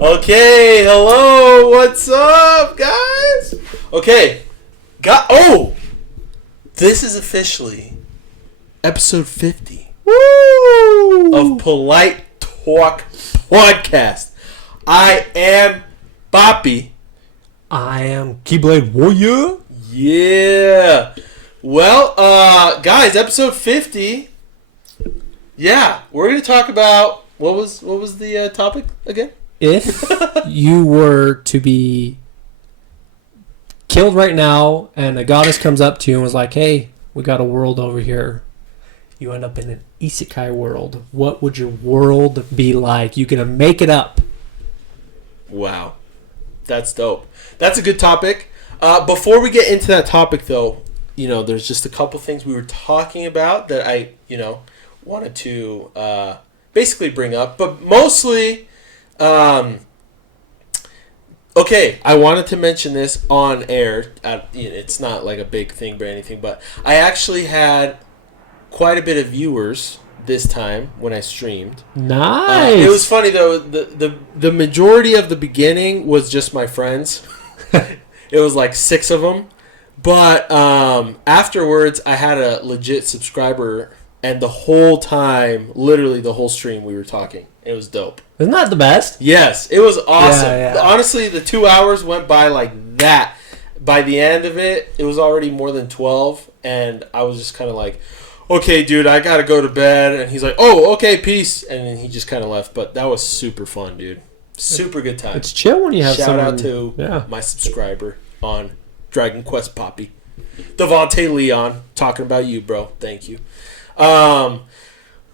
Okay, hello, what's up, guys? Okay, this is officially episode 50 of Polite Talk Podcast. I am Boppy. I am Keyblade Warrior. Yeah. Well, guys, episode 50. Yeah, we're gonna talk about what was the topic again? If you were to be killed right now and a goddess comes up to you and was like, hey, we got a world over here. You end up in an Isekai world. What would your world be like? You gonna make it up. Wow. That's dope. That's a good topic. Before we get into that topic, though, there's just a couple things we were talking about that I, wanted to basically bring up. But mostly... okay, I wanted to mention this on air. It's not like a big thing or anything, but I actually had quite a bit of viewers this time when I streamed. Nice. It was funny though. The majority of the beginning was just my friends. It was like 6 of them, but afterwards I had a legit subscriber, and the whole time, literally the whole stream, we were talking. It was dope. Isn't that the best? Yes, it was awesome. Yeah. Honestly, the 2 hours went by like that. By the end of it, it was already more than 12, and I was just kind of like, okay, dude, I gotta go to bed. And he's like, oh, okay, peace. And then he just kind of left. But that was super fun, dude. Super good time. It's chill when you have Shout out to my subscriber on Dragon Quest Poppy. Devontae Leon, talking about you, bro. Thank you.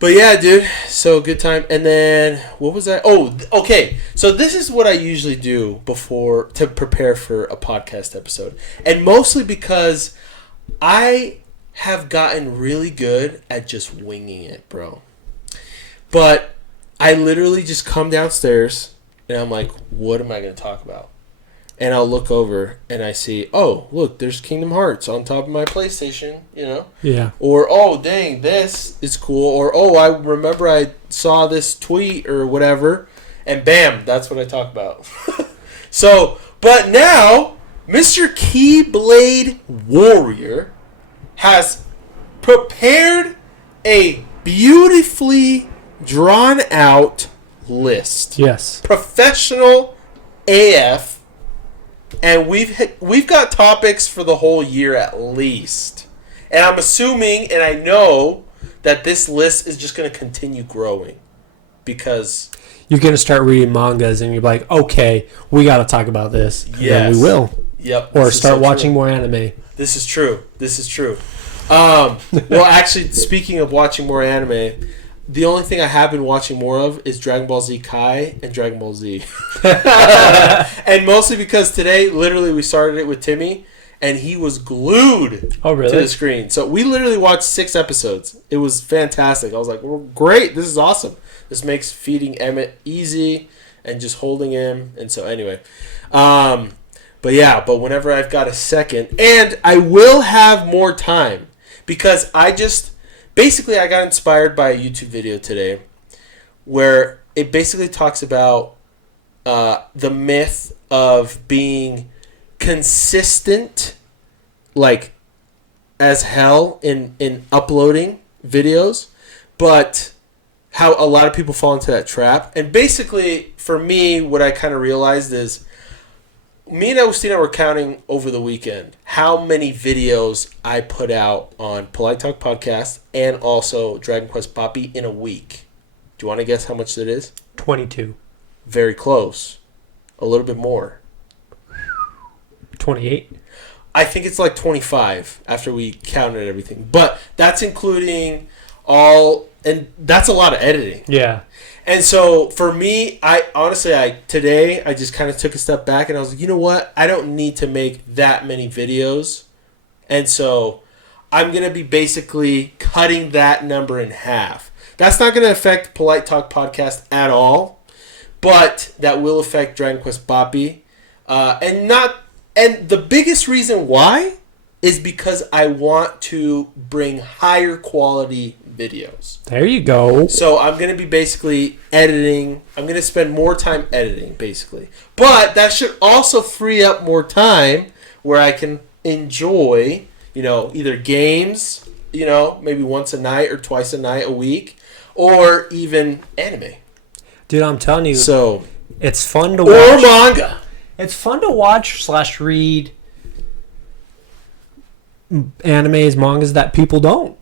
But yeah, dude, so good time. And then, what was that? Oh, okay. So this is what I usually do to prepare for a podcast episode. And mostly because I have gotten really good at just winging it, bro. But I literally just come downstairs and I'm like, what am I going to talk about? And I'll look over and I see, oh, look, there's Kingdom Hearts on top of my PlayStation, Yeah. Or, oh, dang, this is cool. Or, oh, I remember I saw this tweet or whatever. And bam, that's what I talk about. So, but now, Mr. Keyblade Warrior has prepared a beautifully drawn out list. Yes. Professional AF. And we've got topics for the whole year at least. And I'm assuming, and I know, that this list is just going to continue growing. Because... you're going to start reading mangas and you're like, okay, we got to talk about this. Yes. And we will. Yep. Or start watching more anime. This is true. Well, actually, speaking of watching more anime... the only thing I have been watching more of is Dragon Ball Z Kai and Dragon Ball Z. And mostly because today, literally, we started it with Timmy, and he was glued to the screen. So we literally watched 6 episodes. It was fantastic. I was like, well, great. This is awesome. This makes feeding Emmett easy and just holding him. And so anyway. But whenever I've got a second, and I will have more time, because basically, I got inspired by a YouTube video today where it basically talks about the myth of being consistent, like, as hell in uploading videos, but how a lot of people fall into that trap. And basically, for me, what I kind of realized is me and Agustina were counting over the weekend how many videos I put out on Polite Talk Podcast and also Dragon Quest Poppy in a week. Do you want to guess how much that is? 22. Very close. A little bit more. 28. I think it's like 25 after we counted everything. But that's including all... and that's a lot of editing. Yeah. And so for me, today I just kind of took a step back and I was like, you know what? I don't need to make that many videos. And so I'm going to be basically cutting that number in half. That's not going to affect Polite Talk Podcast at all, but that will affect Dragon Quest Poppy. And the biggest reason why is because I want to bring higher quality videos. There you go. So I'm going to be basically editing. I'm going to spend more time editing, basically. But that should also free up more time where I can enjoy, either games, maybe once a night or twice a night a week, or even anime. Dude, I'm telling you. So it's fun to watch. Or manga. It's fun to watch / read animes, mangas that people don't.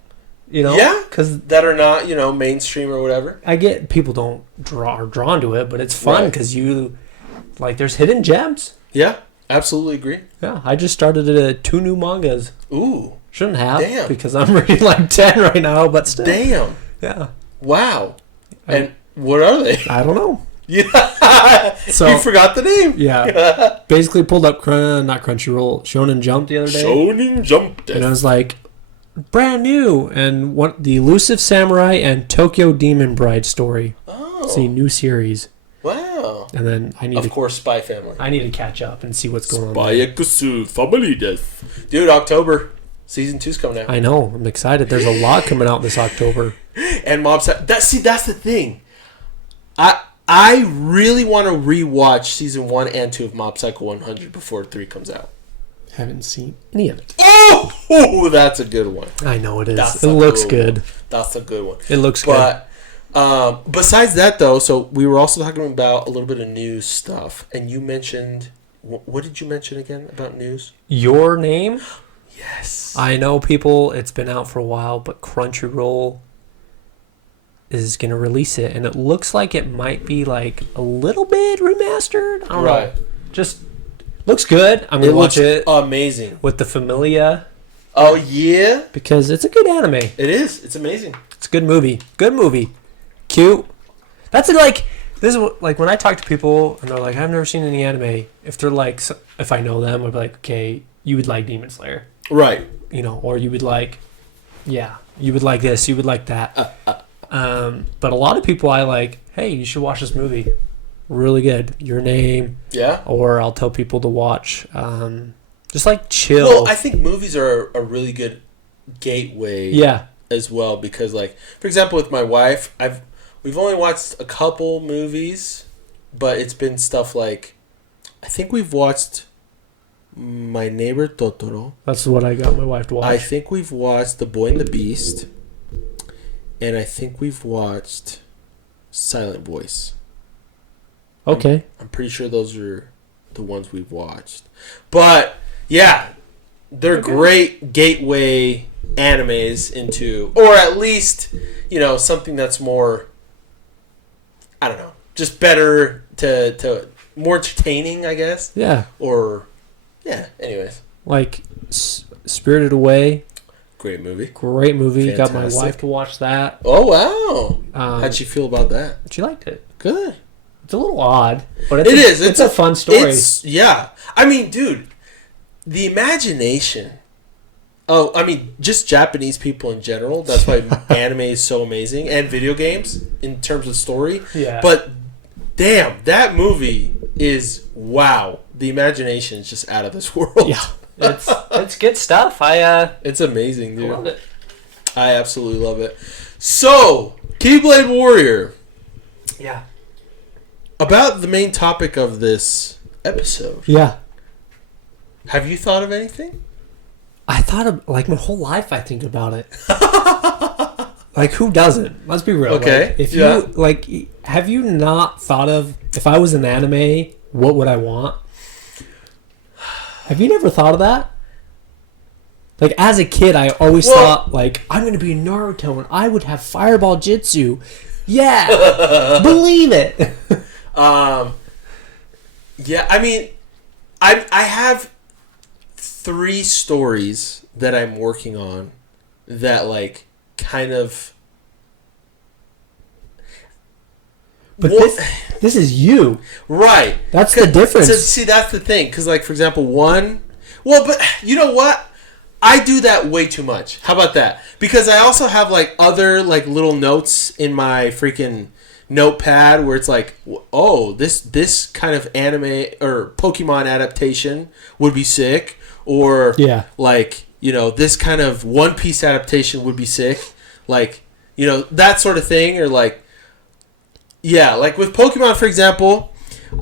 Yeah, because that are not, mainstream or whatever. I get people are drawn to it, but it's fun because there's hidden gems. Yeah, absolutely agree. Yeah, I just started 2 new mangas. Ooh. Shouldn't have. Damn. Because I'm reading 10 right now, but still. Damn. Yeah. Wow. And what are they? I don't know. Yeah. So you forgot the name. Yeah. Basically pulled up, not Crunchyroll, Shonen Jump the other day. Shonen Jump. And I was like, brand new. And the Elusive Samurai and Tokyo Demon Bride story. Oh. It's a new series. Wow. And then of course, Spy Family. I need to catch up and see what's going on. Spy Yakusu Family Death. Dude, October. Season 2's coming out. I know. I'm excited. There's a lot coming out this October. And that's the thing. I really want to rewatch season 1 and 2 of Mob Psycho 100 before 3 comes out. Haven't seen any of it. Oh, that's a good one. I know it is. It looks good. That's a good one. It looks good. But besides that, though, so we were also talking about a little bit of news stuff, and you mentioned, what did you mention again about news? Your Name? Yes. I know people, it's been out for a while, but Crunchyroll is going to release it, and it looks like it might be a little bit remastered. I don't know. Just looks good. I'm going to watch it. Amazing. With the Familia. Oh, yeah? Because it's a good anime. It is. It's amazing. It's a good movie. Good movie. Cute. That's this is when I talk to people, and they're like, I've never seen any anime. If they're if I know them, I'd be like, okay, you would like Demon Slayer. Right. Or you would you would like this, you would like that. But a lot of people hey, you should watch this movie. Really good. Your Name. Yeah. Or I'll tell people to watch. Just chill. Well, I think movies are a really good gateway. Yeah. As well, because for example, with my wife, we've only watched a couple movies, but it's been stuff I think we've watched My Neighbor Totoro. That's what I got my wife to watch. I think we've watched The Boy and the Beast, and I think we've watched Silent Voice. Okay. I'm pretty sure those are the ones we've watched. But yeah, they're great gateway animes into, or at least, something that's more, I don't know, just better to more entertaining, I guess. Yeah. Or, yeah, anyways. Spirited Away. Great movie. Fantastic. Got my wife to watch that. Oh, wow. How'd she feel about that? She liked it. Good. It's a little odd, but it's a fun story. Yeah. I mean, dude, the imagination. Oh, I mean, just Japanese people in general. That's why anime is so amazing. And video games in terms of story. Yeah. But, damn, that movie is, wow. The imagination is just out of this world. Yeah. It's good stuff. It's amazing, dude. I love it. I absolutely love it. So, Keyblade Warrior. Yeah. About the main topic of this episode. Yeah. Have you thought of anything? I thought of, my whole life I think about it. Who doesn't? Let's be real. Okay. If you, have you not thought of, if I was an anime, what would I want? Have you never thought of that? As a kid, I always thought, I'm going to be Naruto and I would have fireball jutsu. Yeah. Believe it. Yeah, I mean, I have 3 stories that I'm working on that kind of. But this is you, right? That's the difference. See, that's the thing, because for example, one. Well, but you know what? I do that way too much. How about that? Because I also have other little notes in my freaking notepad where it's oh, this kind of anime or Pokemon adaptation would be sick, or this kind of One Piece adaptation would be sick. Like, that sort of thing. Or like, yeah, like with Pokemon, for example,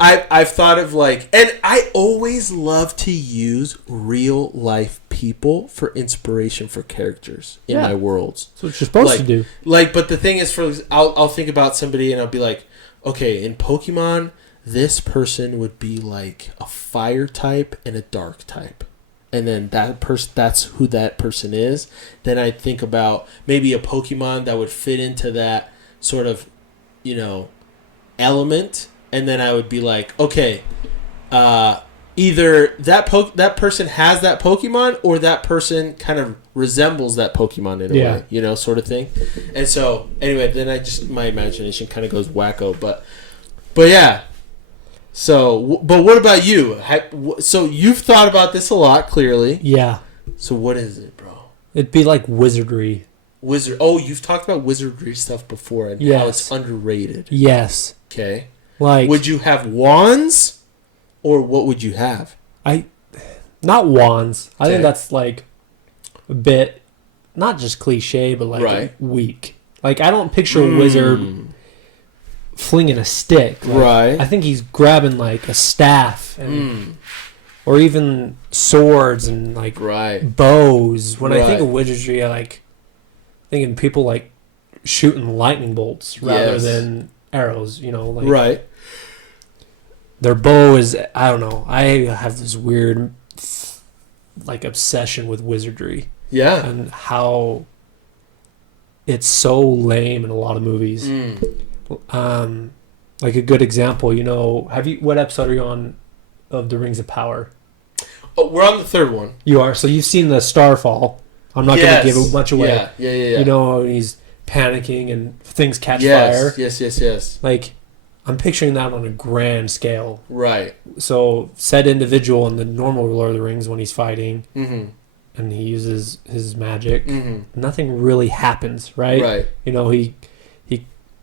I've thought of like, and I always love to use real life people for inspiration for characters in my worlds. That's what you're supposed to do. Like, but the thing is, I'll think about somebody and I'll be like, okay, in Pokemon, this person would be like a fire type and a dark type. And then that's who that person is. Then I think about maybe a Pokemon that would fit into that sort of, element. And then I would be like, okay, either that person has that Pokemon or that person kind of resembles that Pokemon in a way, sort of thing. And so, anyway, then my imagination kind of goes wacko. But yeah. So, but what about you? So you've thought about this a lot, clearly. Yeah. So what is it, bro? It'd be like wizardry. Oh, you've talked about wizardry stuff before and how it's underrated. Yes. Okay. Like, would you have wands, or what would you have? Not wands. I think that's like a bit, not just cliche, but like weak. Like, I don't picture a wizard flinging a stick. Like, I think he's grabbing like a staff, or even swords and like bows. When I think of wizardry, I like thinking people like shooting lightning bolts rather than arrows. Like their bow is, I don't know. I have this weird like obsession with wizardry. Yeah, and how it's so lame in a lot of movies. Like a good example, what episode are you on of The Rings of Power? Oh, we're on the third one. You are, so you've seen the Starfall. I'm not going to give much away. Yeah. He's panicking and things catch fire. Yes. Like, I'm picturing that on a grand scale. Right. So, said individual in the normal Lord of the Rings when he's fighting, and he uses his magic, nothing really happens, right? Right.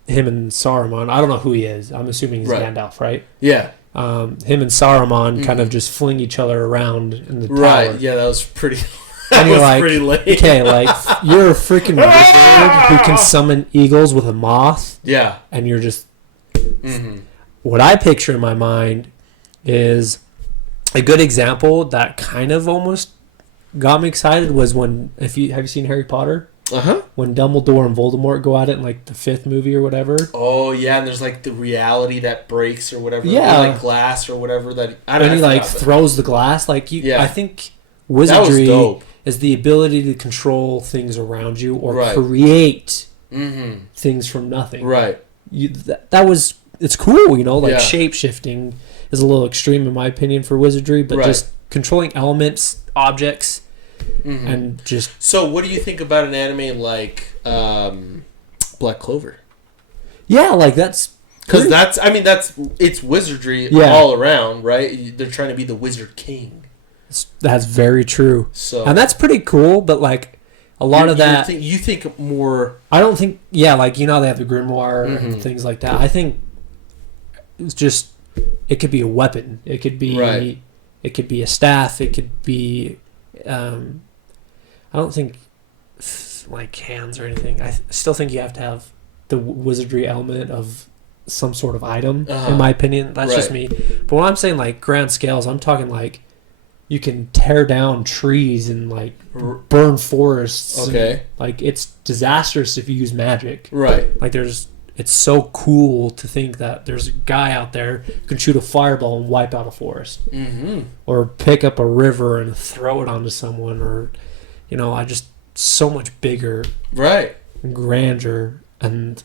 Him and Saruman, I don't know who he is. I'm assuming he's Gandalf, right? Yeah. Him and Saruman kind of just fling each other around in the tower. Right. Yeah, that was pretty. That was like, pretty lame. Okay, like you're a freaking wizard who can summon eagles with a moth. Yeah. And you're just. What I picture in my mind is a good example that kind of almost got me excited was when have you seen Harry Potter? When Dumbledore and Voldemort go at it in like the 5th movie or whatever. Oh yeah, and there's like the reality that breaks or whatever. Yeah, or like glass or whatever that. And he like throws the glass. Like I think wizardry is the ability to control things around you or create things from nothing. Right. It's cool, like shape shifting is a little extreme in my opinion for wizardry, but just controlling elements, objects. And just so what do you think about an anime like Black Clover? Yeah, like that's because it's wizardry all around, right? They're trying to be the wizard king. That's very true. So and that's pretty cool, but like a lot of that you think more. I don't think they have the grimoire and things like that. I think it's just it could be a weapon. It could be a staff. It could be. I don't think like hands or anything. I still think you have to have the wizardry element of some sort of item. In my opinion, that's just me. But when I'm saying like grand scales, I'm talking like you can tear down trees and like burn forests. Okay, and, like it's disastrous if you use magic. Right. Like it's so cool to think that there's a guy out there who can shoot a fireball and wipe out a forest. Or pick up a river and throw it onto someone, or so much bigger, right, grandeur, and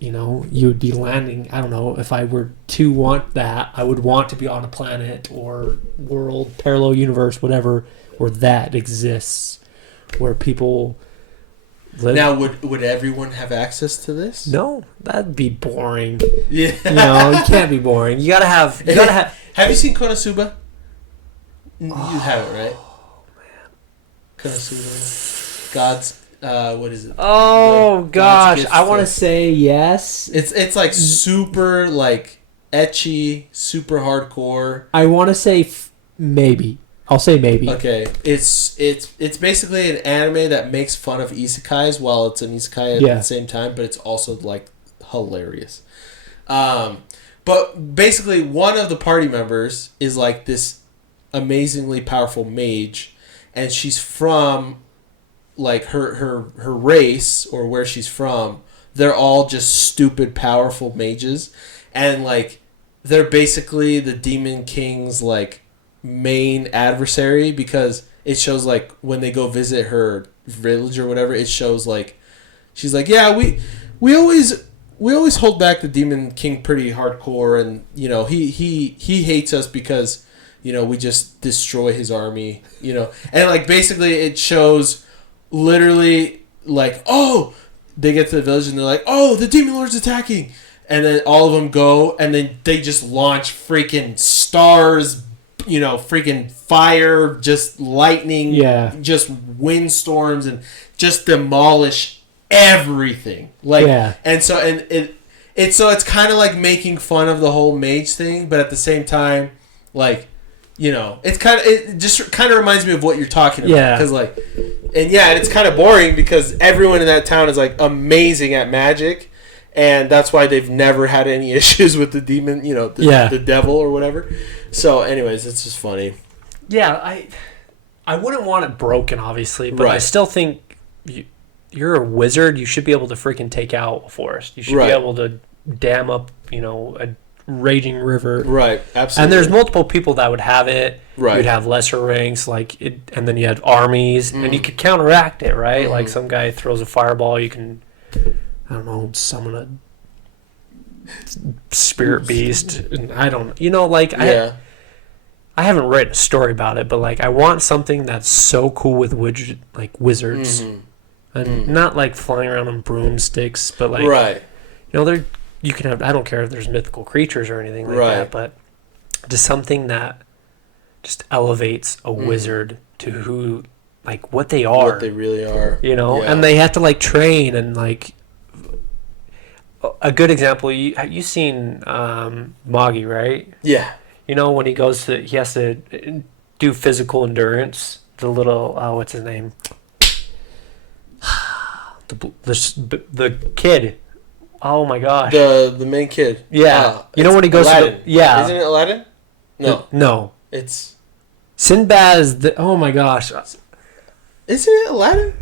you would be landing. I don't know, if I were to want that, I would want to be on a planet or world, parallel universe, whatever, where that exists, where people live. Now, would everyone have access to this? No, that'd be boring. Yeah, you can't be boring. You gotta have. Have you seen Konosuba? You have it, right? Oh man, Konosuba, God's. What is it? Oh gosh, I want to say yes. It's like super like ecchi, super hardcore. I want to say maybe. I'll say maybe. Okay, it's basically an anime that makes fun of isekais while it's an isekai at the same time, but it's also like hilarious. But basically, one of the party members is like this amazingly powerful mage, and she's from like her race or where she's from. They're all just stupid powerful mages, and like they're basically the Demon King's like main adversary, because it shows like when they go visit her village or whatever, it shows like she's like, yeah, we always hold back the Demon King pretty hardcore, and you know he hates us because you know we just destroy his army, you know, and like basically it shows literally like, oh, they get to the village and they're like, oh, the Demon Lord's attacking, and then all of them go, and then they just launch freaking stars, you know, freaking fire, just lightning, just windstorms, and just demolish everything. Like, and so it's kind of like making fun of the whole mage thing, but at the same time, like, you know, it just kind of reminds me of what you're talking about, because like, and it's kind of boring because everyone in that town is like amazing at magic. And that's why they've never had any issues with the demon, you know, the devil or whatever. So, anyways, it's just funny. Yeah, I wouldn't want it broken, obviously, but I still think you're a wizard. You should be able to freaking take out a forest. You should be able to dam up, you know, a raging river. Right, absolutely. And there's multiple people that would have it. Right. You'd have lesser ranks, like it, and then you had armies, and you could counteract it, right? Like some guy throws a fireball, you can, I don't know, summon a spirit beast. And I don't, you know, like I haven't read a story about it, but like I want something that's so cool with wizards, and not like flying around on broomsticks, but like you know, you can have. I don't care if there's mythical creatures or anything like that, but just something that just elevates a wizard to who, like, what they are, what they really are, you know, and they have to like train and like. A good example, you've seen Magi, right? Yeah. You know, when he has to do physical endurance, the little, what's his name? The kid. Oh my gosh. The main kid. Yeah. You know when he goes Aladdin. Isn't it Aladdin? No. No. It's... Sinbad is oh my gosh. Isn't it Aladdin?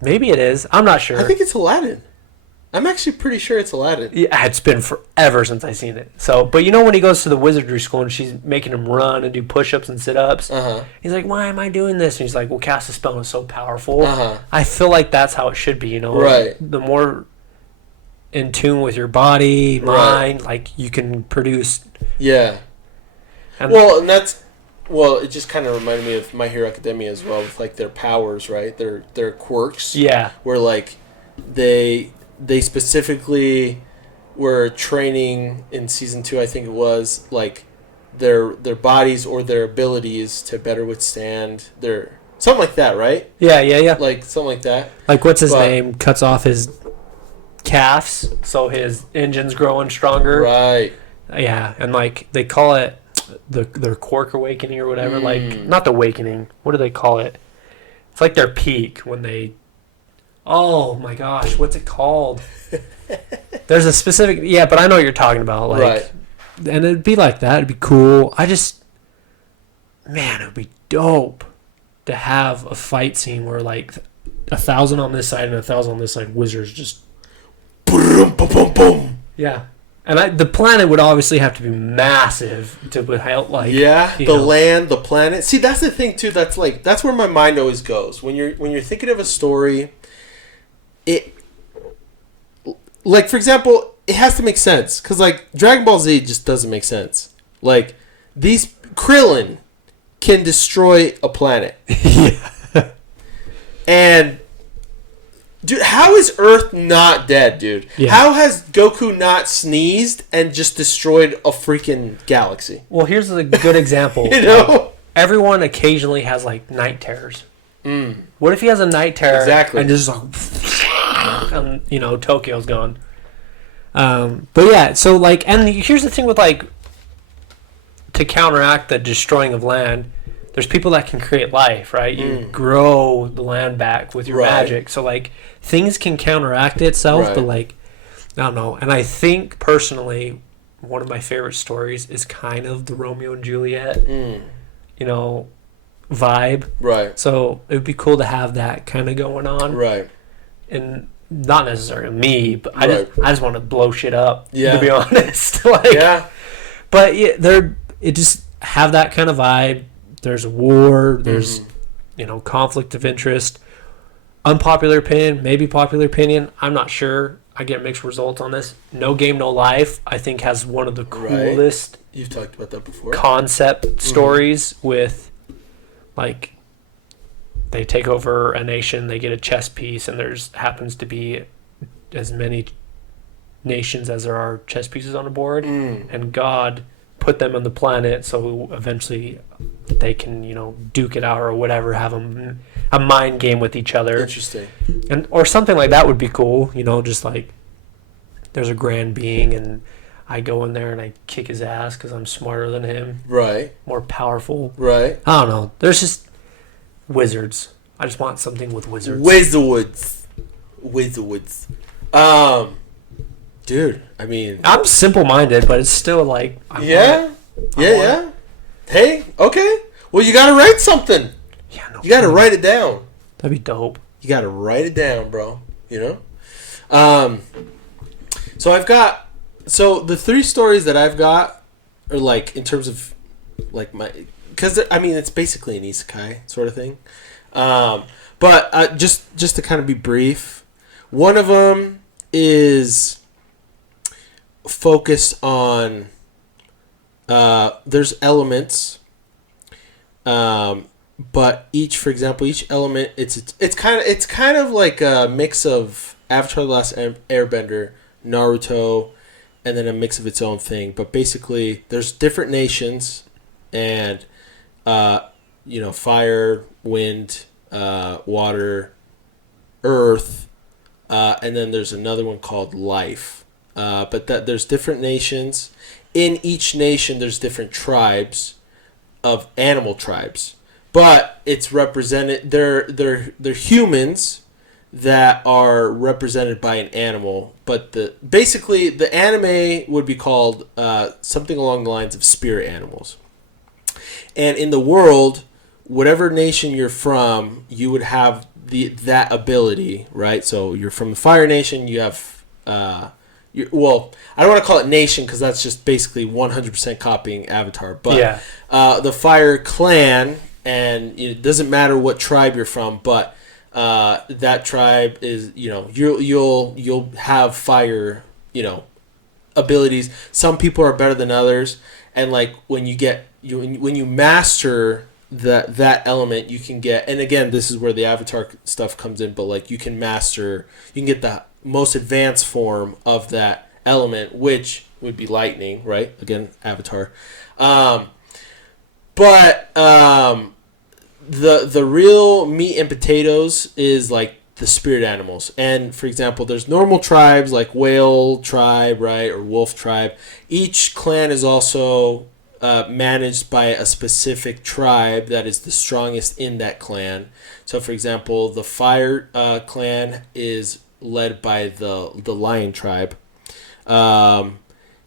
Maybe it is. I'm not sure. I think it's Aladdin. I'm actually pretty sure it's Aladdin. Yeah, it's been forever since I've seen it. So, but you know when he goes to the wizardry school and she's making him run and do push-ups and sit-ups? He's like, why am I doing this? And he's like, well, cast a spell is so powerful. I feel like that's how it should be, you know? Right. The more in tune with your body, mind, like you can produce... Yeah. And it just kind of reminded me of My Hero Academia as well, with like their powers, right? Their quirks. Yeah. Where like they specifically were training in season 2, I think it was, like their bodies or their abilities to better withstand their something like that, right? Yeah. Like something like that. Like what's his name? Cuts off his calves so his engine's growing stronger. Right. Yeah, and like they call it their quirk awakening or whatever. Like not the awakening. What do they call it? It's like their peak when they. Oh my gosh, what's it called? There's a specific, but I know what you're talking about. Like, and it'd be like that. It'd be cool. Man, it would be dope to have a fight scene where like 1,000 on this side and 1,000 on this side, wizards just. Boom, boom, boom, boom. Yeah, and the planet would obviously have to be massive to help. Like, land, the planet. See, that's the thing too. That's where my mind always goes when you're thinking of a story. It, like, for example, it has to make sense, because like Dragon Ball Z just doesn't make sense. Like, these Krillin can destroy a planet. And dude, how is Earth not dead, dude? How has Goku not sneezed and just destroyed a freaking galaxy? Well, here's a good example. You know, everyone occasionally has like night terrors. What if he has a night terror and just like and, you know, Tokyo's gone. But yeah, so like, and here's the thing with like, to counteract the destroying of land, there's people that can create life, right? You grow the land back with your magic. So, like, things can counteract itself, but, like, I don't know. And I think, personally, one of my favorite stories is kind of the Romeo and Juliet, you know, vibe. Right. So, it would be cool to have that kind of going on. Right. And not necessarily me, but I just want to blow shit up, to be honest. But, it just have that kind of vibe. There's a war. There's, you know, conflict of interest. Unpopular opinion, maybe popular opinion. I'm not sure. I get mixed results on this. No Game, No Life, I think, has one of the coolest You've talked about that before. Concept stories with, like, they take over a nation, they get a chess piece, and there's happens to be as many nations as there are chess pieces on a board. And God put them on the planet so eventually they can, you know, duke it out or whatever, have a mind game with each other. Interesting. And or something like that would be cool, you know, just like there's a grand being and I go in there and I kick his ass because I'm smarter than him. Right. More powerful. Right. I don't know. There's just wizards. I just want something with wizards. Wizards. Dude, I mean, I'm simple-minded, but it's still like yeah. Hey, okay. Well, you gotta write something. Yeah, no. You gotta write it down. That'd be dope. You gotta write it down, bro. You know. So the 3 stories that I've got are like in terms of like because I mean it's basically an isekai sort of thing. But just to kind of be brief, one of them is focused on there's elements, but for example each element it's kind of like a mix of Avatar: The Last Airbender, Naruto, and then a mix of its own thing. But basically there's different nations and you know, fire, wind, water, earth, and then there's another one called life. But there's different nations. In each nation, there's different tribes of animal tribes. But it's represented. They're humans that are represented by an animal. But basically the anime would be called something along the lines of spirit animals. And in the world, whatever nation you're from, you would have that ability, right? So you're from the Fire Nation. You have well, I don't want to call it nation because that's just basically 100% copying Avatar. But the Fire Clan, and it doesn't matter what tribe you're from, but that tribe is, you know, you'll have fire, you know, abilities. Some people are better than others, and like when you master that element, you can get, and again, this is where the Avatar stuff comes in, but like you can get the most advanced form of that element, which would be lightning, right? Again, Avatar. But the real meat and potatoes is like the spirit animals. And for example, there's normal tribes like whale tribe, right, or wolf tribe. Each clan is also managed by a specific tribe that is the strongest in that clan. So for example, the fire clan is led by the lion tribe in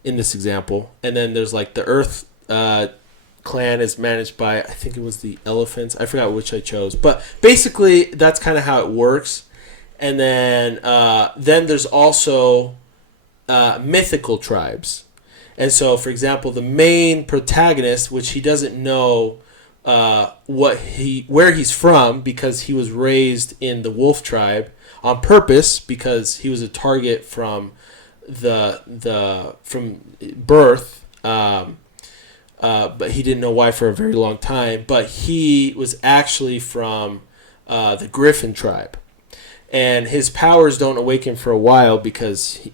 this example, and then there's like the earth clan is managed by, I think it was the elephants. I forgot which I chose, but basically that's kind of how it works. And then there's also mythical tribes. And so, for example, the main protagonist, which he doesn't know where he's from because he was raised in the wolf tribe on purpose because he was a target from from birth. But he didn't know why for a very long time. But he was actually from the Griffin tribe. And his powers don't awaken for a while because,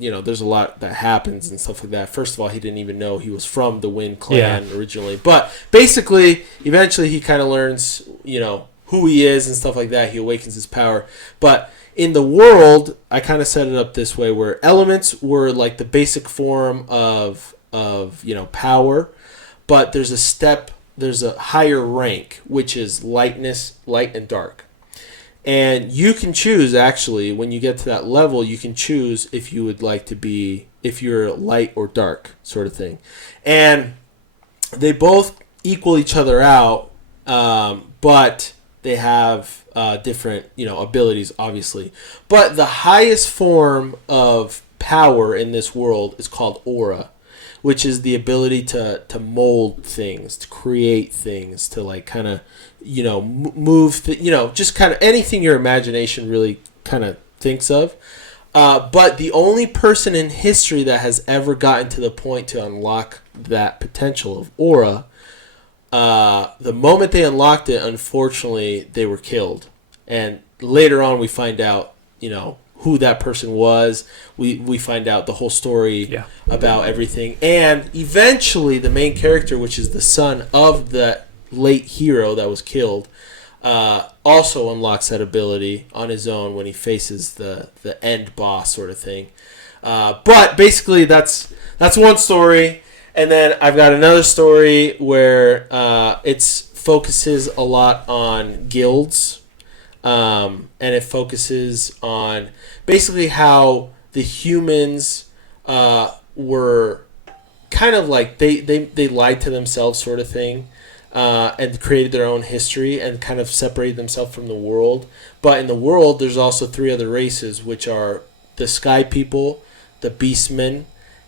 there's a lot that happens and stuff like that. First of all, he didn't even know he was from the Wind clan originally. But basically, eventually he kind of learns, who he is and stuff like that. He awakens his power. But in the world, I kind of set it up this way where elements were like the basic form of power. But there's a step higher rank, which is light and dark. And you can choose, actually, when you get to that level, you can choose if you would like to be, if you're light or dark, sort of thing. And they both equal each other out, but they have different, abilities, obviously. But the highest form of power in this world is called aura, which is the ability to mold things, to create things, to like kind of, move, just kind of anything your imagination really kind of thinks of. But the only person in history that has ever gotten to the point to unlock that potential of aura, the moment they unlocked it, unfortunately, they were killed. And later on, we find out, who that person was. We find out the whole story about everything. And eventually, the main character, which is the son of the late hero that was killed, also unlocks that ability on his own when he faces the end boss sort of thing. But basically, that's one story. And then I've got another story where it focuses a lot on guilds. And it focuses on basically how the humans were kind of like they lied to themselves sort of thing, and created their own history and kind of separated themselves from the world. But in the world, there's also 3 other races, which are the Sky People, the Beastmen,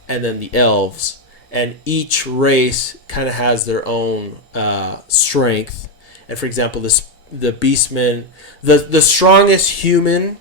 and then the Elves. And each race kind of has their own strength. And for example, the Beastmen, the strongest human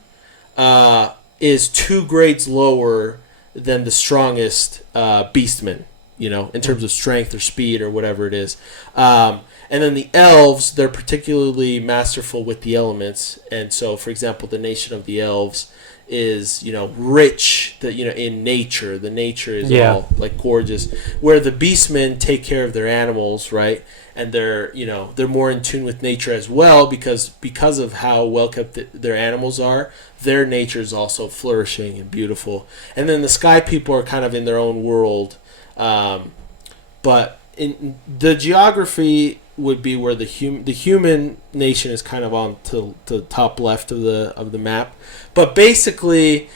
is 2 grades lower than the strongest Beastman, in terms of strength or speed or whatever it is. And then the elves, they're particularly masterful with the elements. And so, for example, the nation of the elves is, rich, in nature. The nature is all like gorgeous. Where the beastmen take care of their animals, right? And they're more in tune with nature as well because of how well kept their animals are. Their nature is also flourishing and beautiful. And then the Sky People are kind of in their own world. But in the geography would be where the human nation is kind of on to the top left of the map. But basically,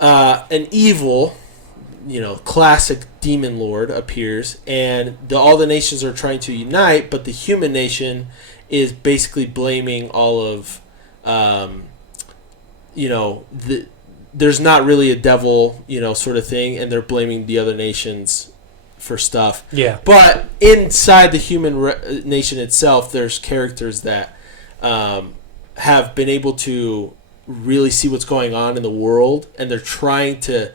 an evil, classic demon lord appears, and all the nations are trying to unite, but the human nation is basically blaming all of, there's not really a devil, sort of thing, and they're blaming the other nations for stuff. Yeah. But inside the human nation itself, there's characters that have been able to really see what's going on in the world, and they're trying to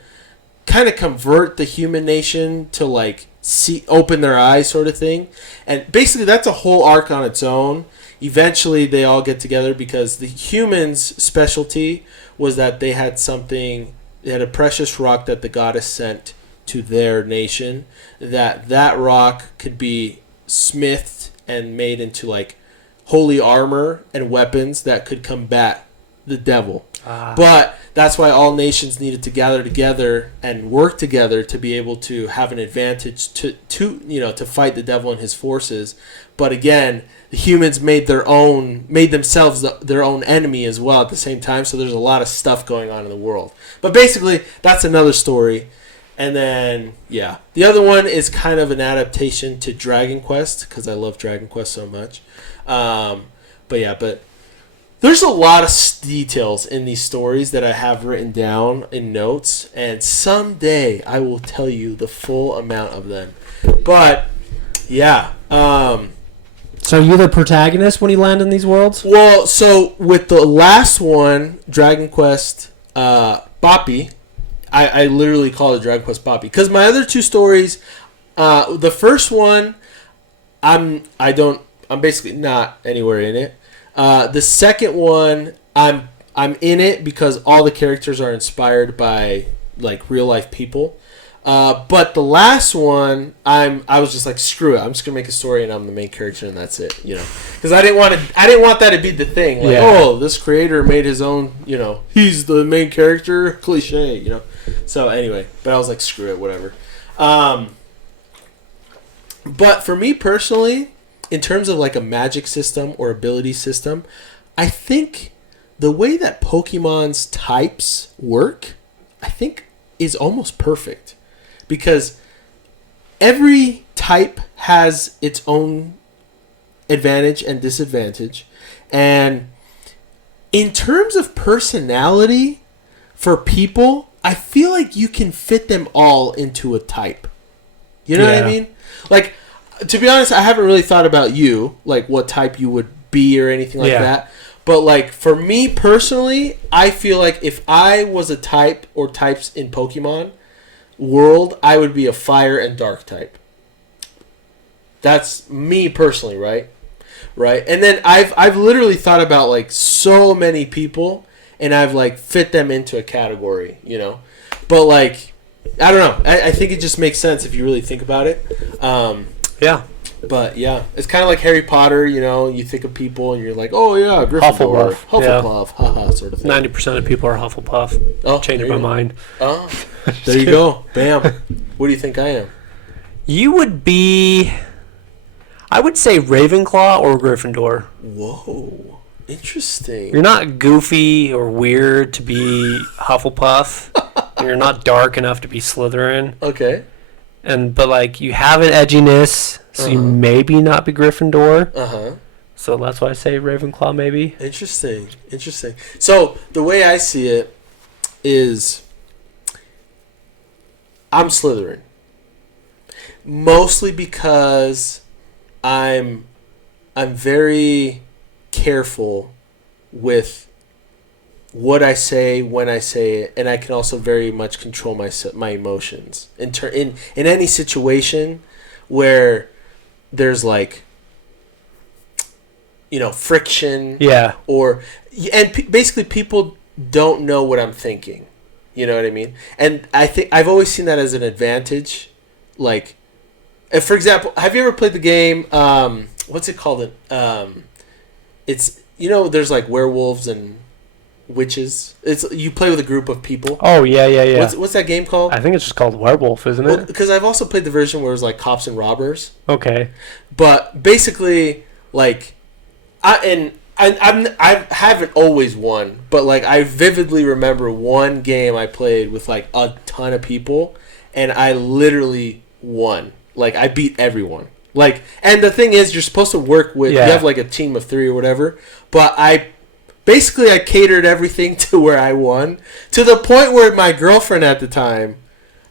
kind of convert the human nation to like open their eyes sort of thing. And basically that's a whole arc on its own. Eventually they all get together because the humans' specialty was that they had a precious rock that the goddess sent to their nation, that rock could be smithed and made into like holy armor and weapons that could combat the devil. But that's why all nations needed to gather together and work together to be able to have an advantage to fight the devil and his forces. But again, the humans made themselves their own enemy as well at the same time. So there's a lot of stuff going on in the world. But basically, that's another story. And then, the other one is kind of an adaptation to Dragon Quest because I love Dragon Quest so much. But there's a lot of details in these stories that I have written down in notes, and someday I will tell you the full amount of them. But, so you're the protagonist when you land in these worlds? Well, so with the last one, Dragon Quest Boppy, I literally call it Dragon Quest Boppy. Because my other 2 stories, the first one, I'm basically not anywhere in it. The second one, I'm in it because all the characters are inspired by like real life people. But the last one, I was just like, screw it. I'm just gonna make a story and I'm the main character and that's it. Because I didn't want that to be the thing. Like, this creator made his own. He's the main character. Cliche. So anyway, but I was like, screw it, whatever. But for me personally, in terms of like a magic system or ability system, I think the way that Pokemon's types work, I think is almost perfect. Because every type has its own advantage and disadvantage. And in terms of personality for people, I feel like you can fit them all into a type. You know what I mean? Like, to be honest, I haven't really thought about you, like what type you would be or anything like that. But like for me personally, I feel like if I was a type or types in Pokemon world, I would be a fire and dark type. That's me personally, right? Right? And then I've literally thought about like so many people, and I've like fit them into a category, you know. But like, I don't know. I think it just makes sense if you really think about it. Yeah. But yeah, it's kind of like Harry Potter, you know. You think of people and you're like, oh yeah, Gryffindor, Hufflepuff, haha, sort of thing. 90% of people are Hufflepuff. Oh, changing my mind. Oh, there you go. Bam. What do you think I am? You would be, I would say Ravenclaw or Gryffindor. Whoa, interesting. You're not goofy or weird to be Hufflepuff. You're not dark enough to be Slytherin. Okay. But like you have an edginess, so you maybe not be Gryffindor. So that's why I say Ravenclaw maybe. Interesting. So the way I see it is, I'm Slytherin. Mostly because I'm very careful with what I say when I say it, and I can also very much control my emotions in any situation where there's like, you know, friction, basically people don't know what I'm thinking, you know what I mean? And I think I've always seen that as an advantage. Like, if, for example, have you ever played the game, what's it called? It's, you know, there's like werewolves and witches. It's, you play with a group of people. Oh yeah. What's that game called? I think it's just called Werewolf, isn't it? Because I've also played the version where it was like cops and robbers. Okay. But basically, like, I haven't always won, but like I vividly remember one game I played with like a ton of people, and I literally won. Like I beat everyone. Like, and the thing is, you're supposed to work with. You have like a team of 3 or whatever. But I catered everything to where I won, to the point where my girlfriend at the time,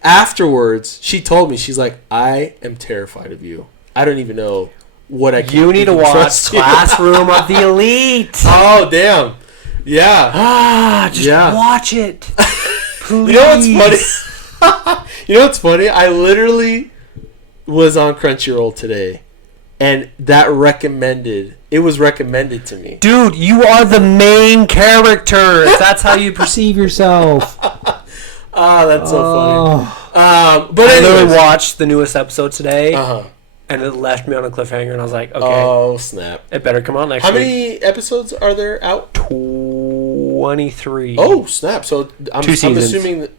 afterwards, she told me, she's like, I am terrified of you. I don't even know what I can. You need to watch Classroom of the Elite. Oh damn, yeah. Just watch it. Please. You know what's funny? You know what's funny? I literally was on Crunchyroll today, and it was recommended to me. Dude, you are the main character. That's how you perceive yourself. That's so funny. But I literally anyways, watched the newest episode today, and it left me on a cliffhanger, and I was like, okay. Oh, snap. It better come out next week. How many episodes are there out? 23. Oh, snap. So I'm assuming that...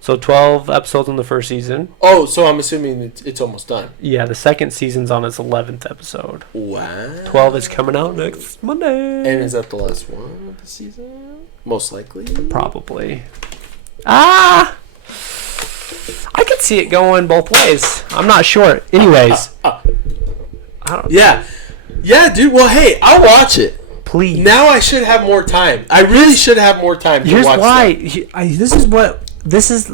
So 12 episodes in the first season. Oh, so I'm assuming it's almost done. Yeah, the second season's on its 11th episode. Wow. 12 is coming out next Monday. And is that the last one of the season? Most likely. Probably. I could see it going both ways. I'm not sure. Anyways. I don't Yeah, dude. Well, hey, I'll watch it. Please. Now I should have more time. I really should have more time to watch why. This is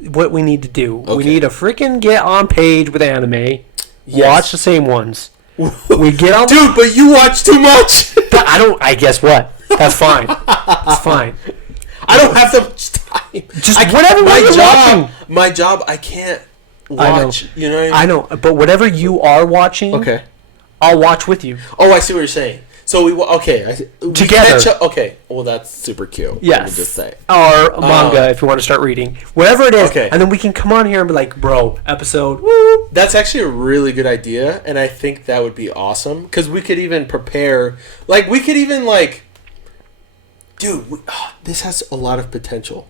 what we need to do. Okay. We need to freaking get on page with anime. Yes. Watch the same ones. We get on. Dude, but you watch too much. I guess what? That's fine. It's fine. I don't have the much time. Just whatever you're watching. My job, I can't watch. You know what I mean? I know, but whatever you are watching, okay, I'll watch with you. Oh, I see what you're saying. So we together. Okay, well that's super cute. Yes. Let me just say. Or manga if you want to start reading, whatever it is. Okay. And then we can come on here and be like, bro, episode. Woo. That's actually a really good idea, and I think that would be awesome because we could even prepare. Like we could even like, dude, this has a lot of potential.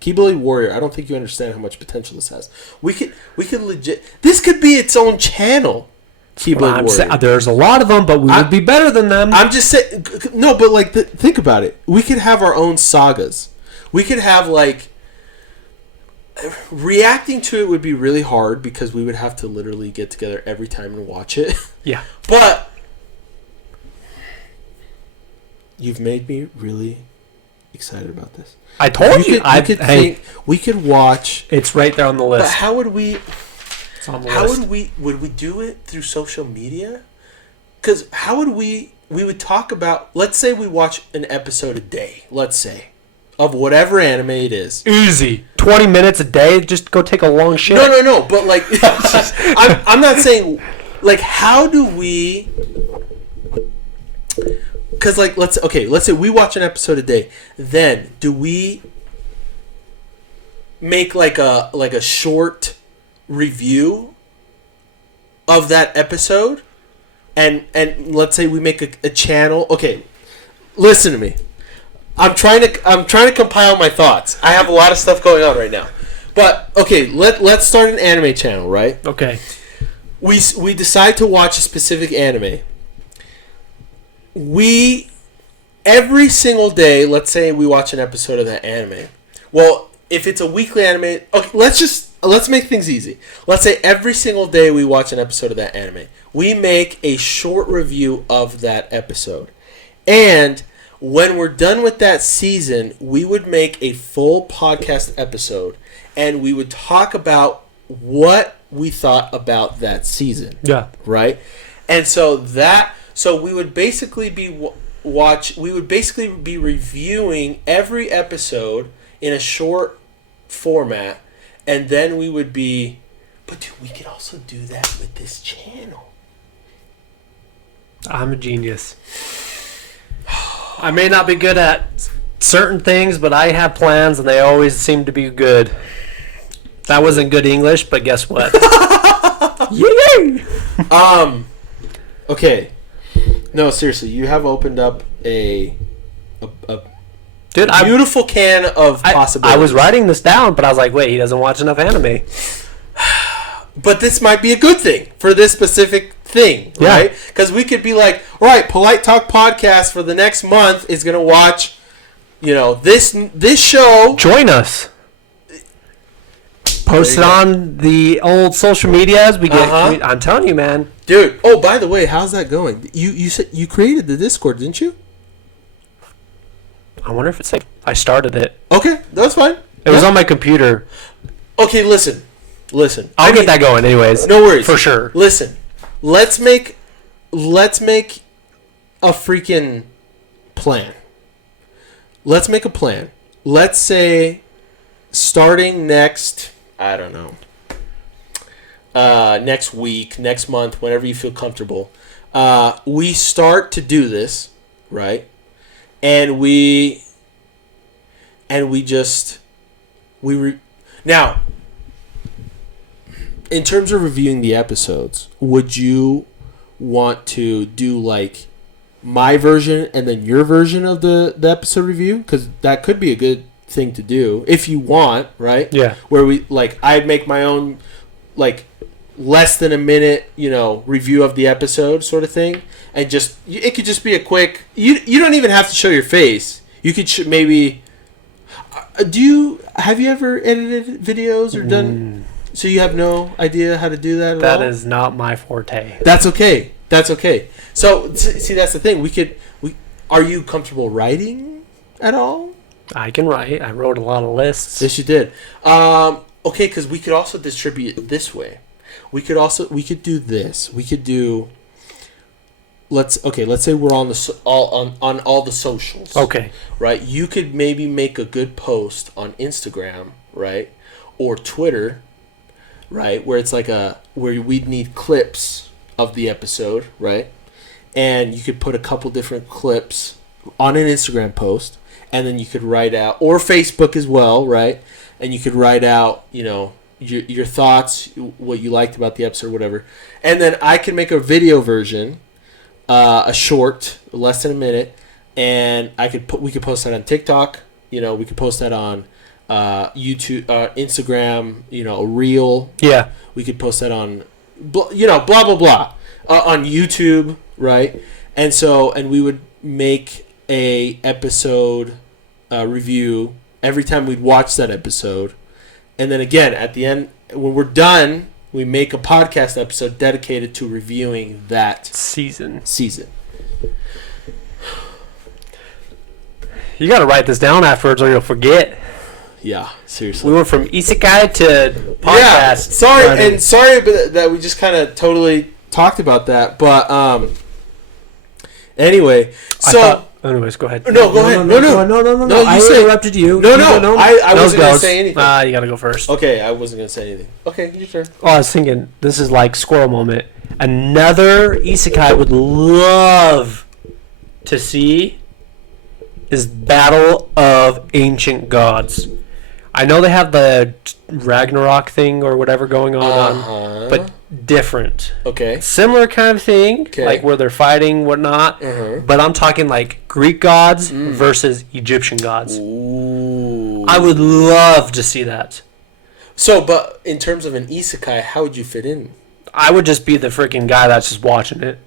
Keyblade Warrior. I don't think you understand how much potential this has. We could legit. This could be its own channel. Keyblade Warrior. There's a lot of them, but we would be better than them. I'm just saying. No, but like, think about it. We could have our own sagas. We could have like. Reacting to it would be really hard because we would have to literally get together every time and watch it. Yeah. But you've made me really excited about this. I told you. We could watch. It's right there on the list. But how would we? It's on the list. Would we do it through social media? Because how would we? We would talk about. Let's say we watch an episode a day. Let's say. Of whatever anime it is. Easy. 20 minutes a day, just go take a long shit. No. But like, I'm not saying, like, how do we? Because like, let's say we watch an episode a day. Then do we make like a short review of that episode, and let's say we make a channel. Okay, listen to me. I'm trying to compile my thoughts. I have a lot of stuff going on right now. But okay, let's start an anime channel, right? Okay. We decide to watch a specific anime. Every single day, let's say we watch an episode of that anime. Well, if it's a weekly anime, okay, let's make things easy. Let's say every single day we watch an episode of that anime. We make a short review of that episode. And when we're done with that season, we would make a full podcast episode, and we would talk about what we thought about that season. Yeah. Right? And so we would basically be reviewing every episode in a short format, and then we would be. But dude, we could also do that with this channel. I'm a genius. I may not be good at certain things, but I have plans, and they always seem to be good. That wasn't good English, but guess what? Yay! Okay. No, seriously, you have opened up a beautiful can of possibilities. I was writing this down, but I was like, wait, he doesn't watch enough anime. But this might be a good thing for this specific thing, right? Because we could be like, all right, Polite Talk Podcast for the next month is going to watch, this show. Join us. Post it on the old social medias. We get. I'm telling you, man, dude. Oh, by the way, how's that going? You said you created the Discord, didn't you? I wonder if it's safe. I started it. Okay, that's fine. It was on my computer. Okay, listen. I'll get that going, anyways. No worries, for sure. Listen, let's make a freaking plan. Let's make a plan. Let's say starting next. I don't know. Next week, next month, whenever you feel comfortable, we start to do this, right? And now, in terms of reviewing the episodes, would you want to do like my version and then your version of the episode review? Because that could be a good thing to do if you want, right? Yeah. Where I'd make my own like less than a minute, review of the episode sort of thing, and it could just be a quick. You don't even have to show your face. You could maybe. Have you ever edited videos or done? So you have no idea how to do that at all? That is not my forte. That's okay. So see, that's the thing. Are you comfortable writing at all? I can write. I wrote a lot of lists. Yes, you did. Okay, because we could also distribute it this way. We could do this. We could do. Let's say we're on all the socials. Okay. Right. You could maybe make a good post on Instagram, right, or Twitter, right, where it's like where we'd need clips of the episode, right, and you could put a couple different clips on an Instagram post, and then you could write out, or Facebook as well, right, and you could write out, your thoughts, what you liked about the episode, whatever, and then I can make a video version. A short, less than a minute, and we could post that on TikTok. We could post that on YouTube, Instagram, a reel. Yeah. We could post that on, blah, blah, blah, on YouTube, right? And we would make a episode review every time we'd watch that episode. And then again, at the end, when we're done, we make a podcast episode dedicated to reviewing that season. You got to write this down afterwards or you'll forget. Yeah, seriously. We went from isekai to podcast. Yeah, sorry that we just kind of totally talked about that. But anyway, anyways, go ahead. No, go ahead. No. I interrupted you. No. I wasn't going to say anything. You got to go first. Okay, I wasn't going to say anything. Okay, your turn. Oh, I was thinking, this is like squirrel moment. Another isekai I would love to see is Battle of Ancient Gods. I know they have the Ragnarok thing or whatever going on, but different. Okay. Similar kind of thing, like where they're fighting, whatnot. But I'm talking like Greek gods versus Egyptian gods. Ooh. I would love to see that. So, but in terms of an isekai, how would you fit in? I would just be the freaking guy that's just watching it.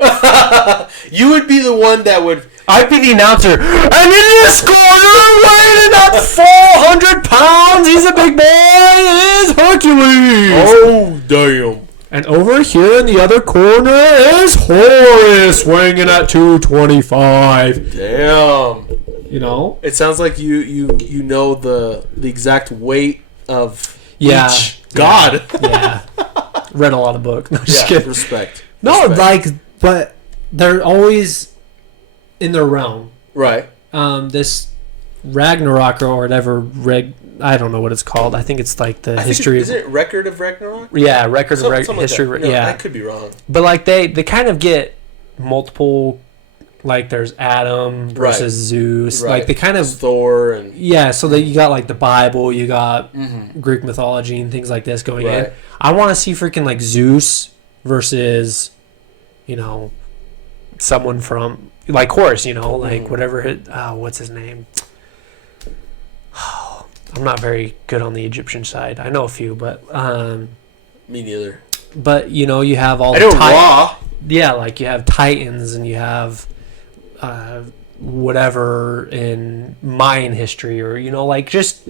You would be the one that would... I'd be the announcer. And in this corner, weighing at 400 pounds, he's a big boy, is Hercules. Oh, damn. And over here in the other corner is Horus, weighing in at 225. Damn. It sounds like you know the exact weight of each god. Yeah. Read a lot of books. No, just kidding. Respect. No, but they're always in their realm. Right. This Ragnarok or whatever, I don't know what it's called. I think it's like the history. Is it Record of Ragnarok? Yeah, Record of History. Like yeah. I could be wrong. But like they kind of get multiple, like there's Adam versus Zeus. Right. Like they kind of Thor and so that you got like the Bible, you got Greek mythology and things like this going in. I want to see freaking like Zeus versus, someone from like Horus, like whatever. What's his name? I'm not very good on the Egyptian side. I know a few, but me neither. But you have all I know Ra. Yeah, like you have Titans and you have whatever in Mayan history or like just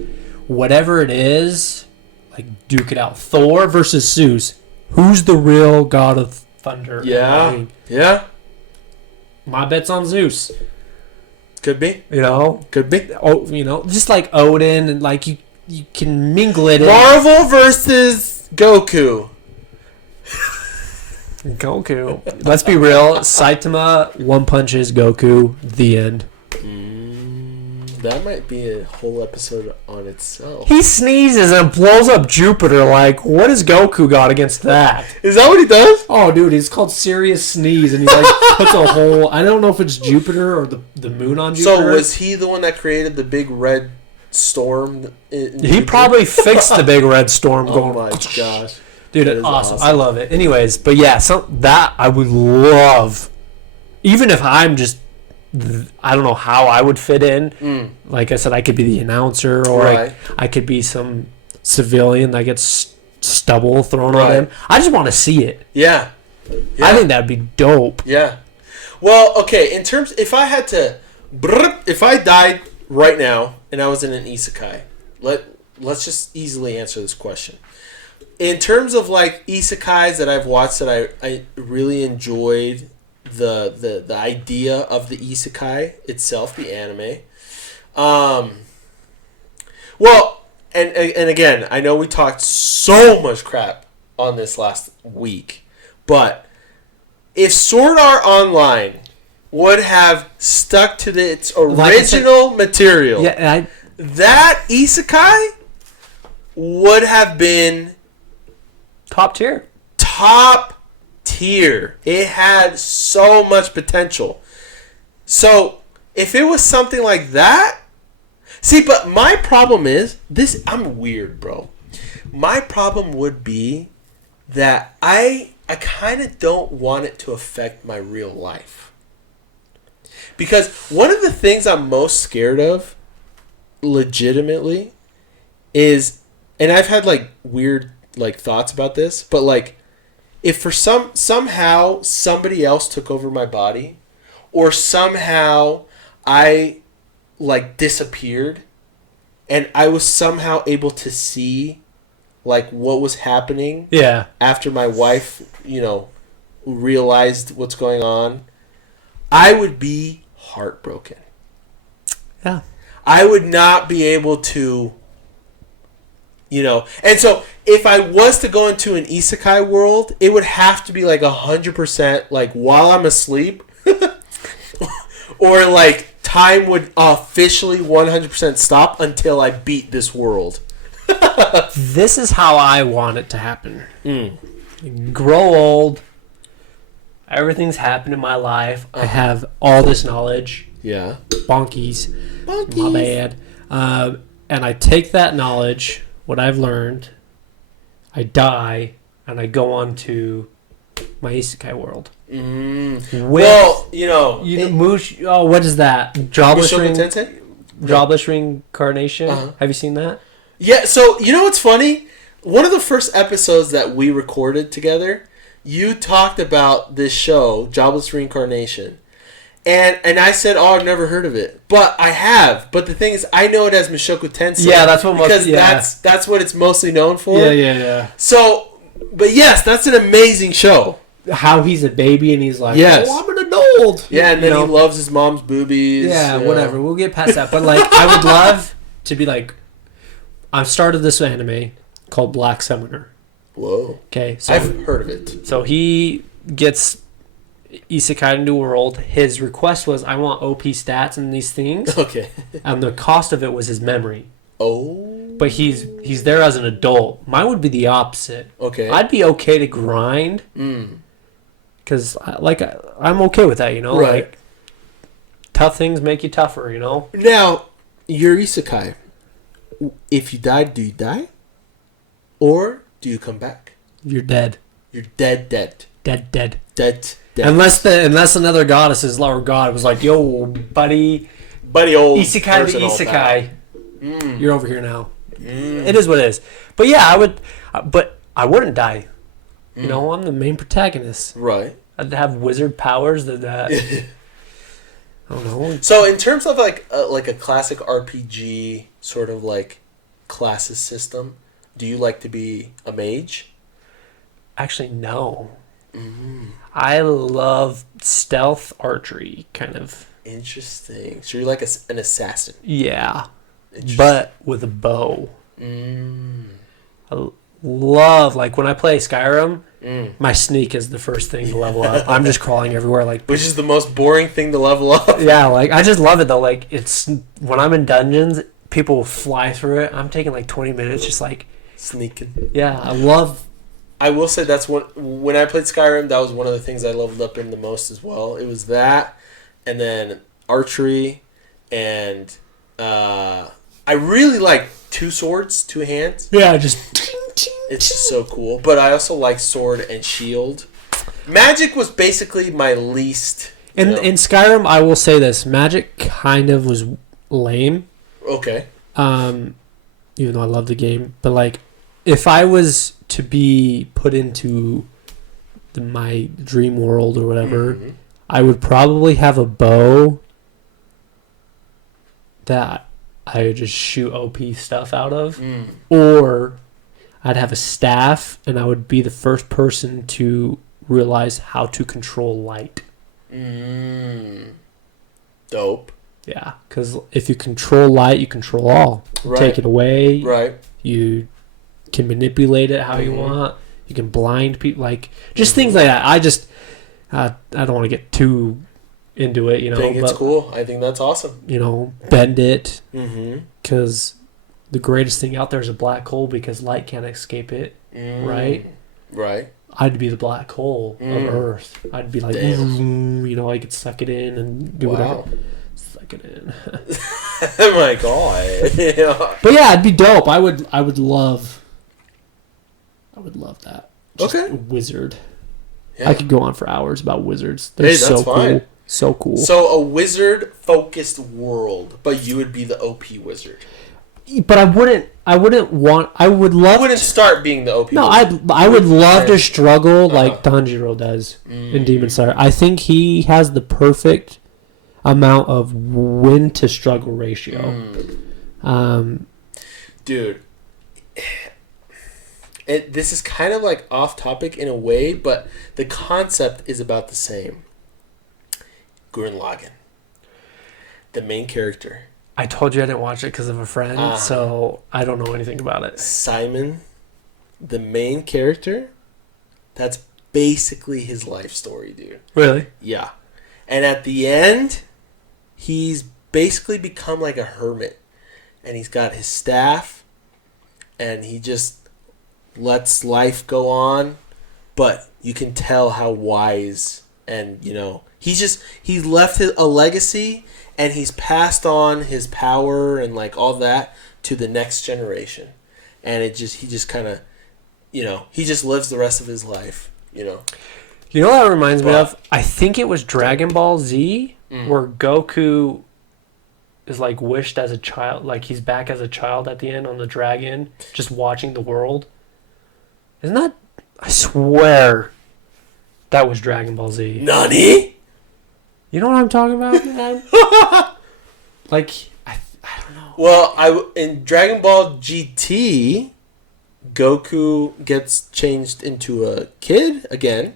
whatever it is, like duke it out. Thor versus Zeus. Who's the real god of thunder? Yeah. Yeah. My bet's on Zeus. Could be. Could be. Oh, just like Odin and like you can mingle it in. Marvel versus Goku. Let's be real. Saitama one punches Goku. The end. That might be a whole episode on itself. He sneezes and blows up Jupiter. Like, what has Goku got against that? Is that what he does? Oh, dude, he's called Serious Sneeze, and he like puts a whole. I don't know if it's Jupiter or the moon on Jupiter. So was he the one that created the big red storm? He probably fixed the big red storm. Oh my gosh, dude, it's awesome. I love it. Anyways, but yeah, that I would love, even if I'm just. I don't know how I would fit in. Like I said, I could be the announcer, or I could be some civilian that gets stubble thrown on him. I just want to see it. Yeah. I think that'd be dope. Yeah. Well, okay. In terms, if I died right now and I was in an isekai, let's just easily answer this question. In terms of like isekais that I've watched that I really enjoyed. The idea of the isekai itself, the anime. Well, and again, I know we talked so much crap on this last week, but if Sword Art Online would have stuck to its original material, that isekai would have been top tier. It had so much potential. So if it was something like that, but my problem is this. I'm weird, bro. My problem would be that I kind of don't want it to affect my real life, because one of the things I'm most scared of, legitimately, is, and I've had like weird like thoughts about this, but like if for somehow somebody else took over my body, or somehow I like disappeared and I was somehow able to see like what was happening after my wife, realized what's going on, I would be heartbroken. Yeah. I would not be able to, and so if I was to go into an isekai world, it would have to be like 100% like while I'm asleep or like time would officially 100% stop until I beat this world. This is how I want it to happen. Grow old. Everything's happened in my life. I have all this knowledge. Yeah. Bonkies. My bad. And I take that knowledge, what I've learned, I die, and I go on to my isekai world. Well, what is that? Jobless Tensei? Jobless reincarnation? Have you seen that? Yeah, so you know what's funny? One of the first episodes that we recorded together, you talked about this show, Jobless Reincarnation. And I said, oh, I've never heard of it. But I have. But the thing is, I know it as Mushoku Tensei. Yeah, that's what that's what it's mostly known for. Yeah. So, but yes, that's an amazing show. How he's a baby and he's like, yes. oh, I'm an adult. Yeah, and then he loves his mom's boobies. Yeah, whatever. We'll get past that. But like, I would love to be like, I started this anime called Black Summoner. Whoa. Okay, so I've heard of it. So he gets isekai into a world. His request was, I want OP stats and these things. Okay. And the cost of it was his memory. Oh. But he's there as an adult. Mine would be the opposite. Okay. I'd be okay to grind. Because I'm okay with that, Right. Like, tough things make you tougher, Now, your isekai, if you died, do you die? Or do you come back? You're dead. You're dead. Dead. Unless another goddess or god was like, yo, buddy old isekai to isekai. You're over here now. It is what it is. But yeah, I wouldn't die. I'm the main protagonist. Right. I'd have wizard powers that I don't know. So in terms of like a classic RPG sort of like classes system, do you like to be a mage? Actually, no. I love stealth archery, kind of. Interesting. So you're like an assassin. Yeah. But with a bow. I love, like, when I play Skyrim, my sneak is the first thing to level up. I'm just crawling everywhere. Which is the most boring thing to level up. Yeah, like, I just love it, though. Like, it's, when I'm in dungeons, people will fly through it. I'm taking, like, 20 minutes just, like... Sneaking. Yeah, I will say that's when I played Skyrim, that was one of the things I leveled up in the most as well. It was that, and then archery, and I really like two swords, two hands. Yeah, just... It's just so cool. But I also like sword and shield. Magic was basically my least... In Skyrim, I will say this. Magic kind of was lame. Okay. Even though I love the game. But, like, if I was to be put into my dream world or whatever, I would probably have a bow that I would just shoot OP stuff out of. Or I'd have a staff and I would be the first person to realize how to control light. Dope. Yeah, because if you control light, you control all. Right. Take it away. Right. You can manipulate it how you want. You can blind people, like just things like that. I don't want to get too into it, I think it's cool. I think that's awesome. Bend it. Because the greatest thing out there is a black hole because light can't escape it. Right. I'd be the black hole of Earth. I'd be like, I could suck it in and do whatever. Suck it in. Oh my god. But yeah, it'd be dope. I would love that. Just okay. A wizard. Yeah. I could go on for hours about wizards. They're so fine. Cool. So cool. So a wizard focused world, but you would be the OP wizard. But I wouldn't want. I would love. You wouldn't start being the OP. No, I would love to struggle like Tanjiro does in Demon Slayer. I think he has the perfect amount of win to struggle ratio. Dude, this is kind of like off topic in a way, but the concept is about the same. Gurren Lagann, the main character. I told you I didn't watch it because of a friend, so I don't know anything about it. Simon, the main character, that's basically his life story, dude. Really? Yeah. And at the end, he's basically become like a hermit. And he's got his staff, and he just lets life go on. But you can tell how wise, and, you know, he's left a legacy, and he's passed on his power and like all that to the next generation. And he just kind of, you know, he just lives the rest of his life, you know. You know what that reminds me of? I think it was Dragon Ball Z, where Goku is like wished as a child, like he's back as a child at the end on the dragon, just watching the world. Isn't that? I swear that was Dragon Ball Z. Nani? You know what I'm talking about, man? Like, I don't know. Well, in Dragon Ball GT, Goku gets changed into a kid again.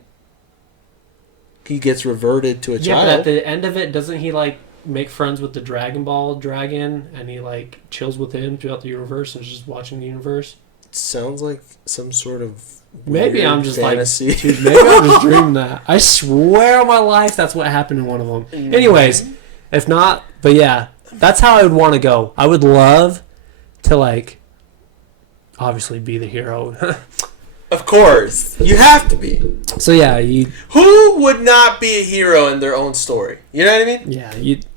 He gets reverted to a child. Yeah, but at the end of it, doesn't he like make friends with the Dragon Ball dragon, and he like chills with him throughout the universe and is just watching the universe? It sounds like some sort of maybe I'm just fantasy. Like, dude, maybe I'm just dreaming that. I swear on my life that's what happened in one of them. Anyways, if not, but yeah, that's how I would want to go. I would love to like obviously be the hero. Of course, you have to be. So yeah, who would not be a hero in their own story? You know what I mean? Yeah,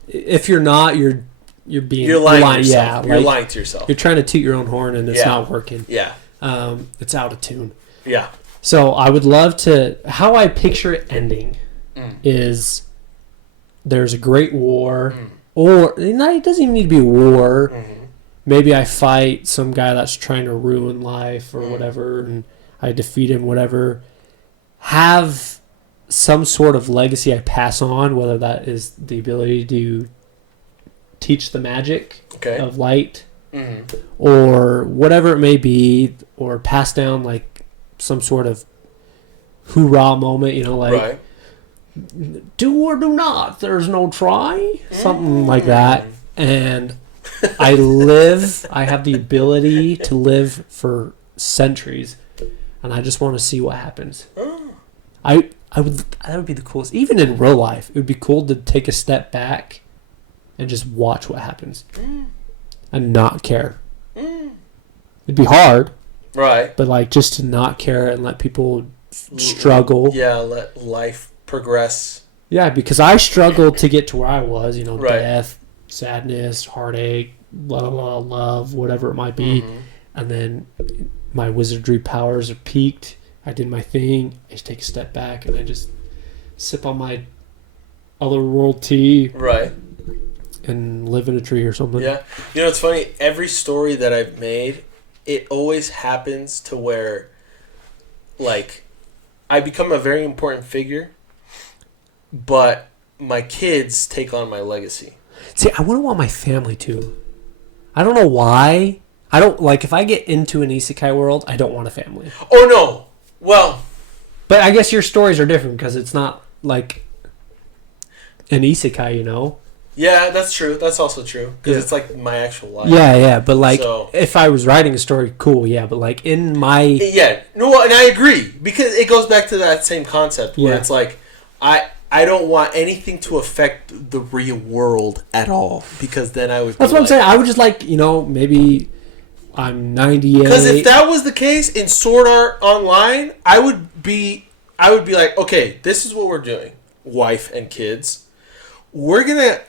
if you're not, you're lying to yourself. Yeah, you're lying to yourself. You're trying to toot your own horn and it's not working. Yeah. It's out of tune. Yeah. So I would love to. How I picture it ending is there's a great war, or it doesn't even need to be a war. Maybe I fight some guy that's trying to ruin life or whatever, and I defeat him, whatever. Have some sort of legacy I pass on, whether that is the ability to teach the magic of light, or whatever it may be, or pass down like some sort of hoorah moment, you know, like do or do not, there's no try, something like that. And I have the ability to live for centuries, and I just want to see what happens. That would be the coolest. Even in real life, it would be cool to take a step back and just watch what happens and not care. It'd be hard, right? But like just to not care and let people struggle. Yeah, let life progress. Yeah, because I struggled to get to where I was. You know, death, sadness, heartache, love, whatever it might be, and then my wizardry powers are peaked. I did my thing. I just take a step back and I just sip on my other world tea. Right. And live in a tree or something. Yeah. You know, it's funny. Every story that I've made, it always happens to where, like, I become a very important figure, but my kids take on my legacy. See, I wouldn't want my family to. I don't know why. I don't, like, if I get into an isekai world, I don't want a family. Oh, no. Well. But I guess your stories are different because it's not, like, an isekai, you know? Yeah, that's true. That's also true. Because it's like my actual life. Yeah. But, like, if I was writing a story, cool, yeah. But, like, in my... Yeah. No, and I agree. Because it goes back to that same concept where it's like, I don't want anything to affect the real world at all. Because then I would... That's what I'm saying. I would just, like, you know, maybe I'm 98. Because if that was the case in Sword Art Online, I would be like, okay, this is what we're doing. Wife and kids. We're going to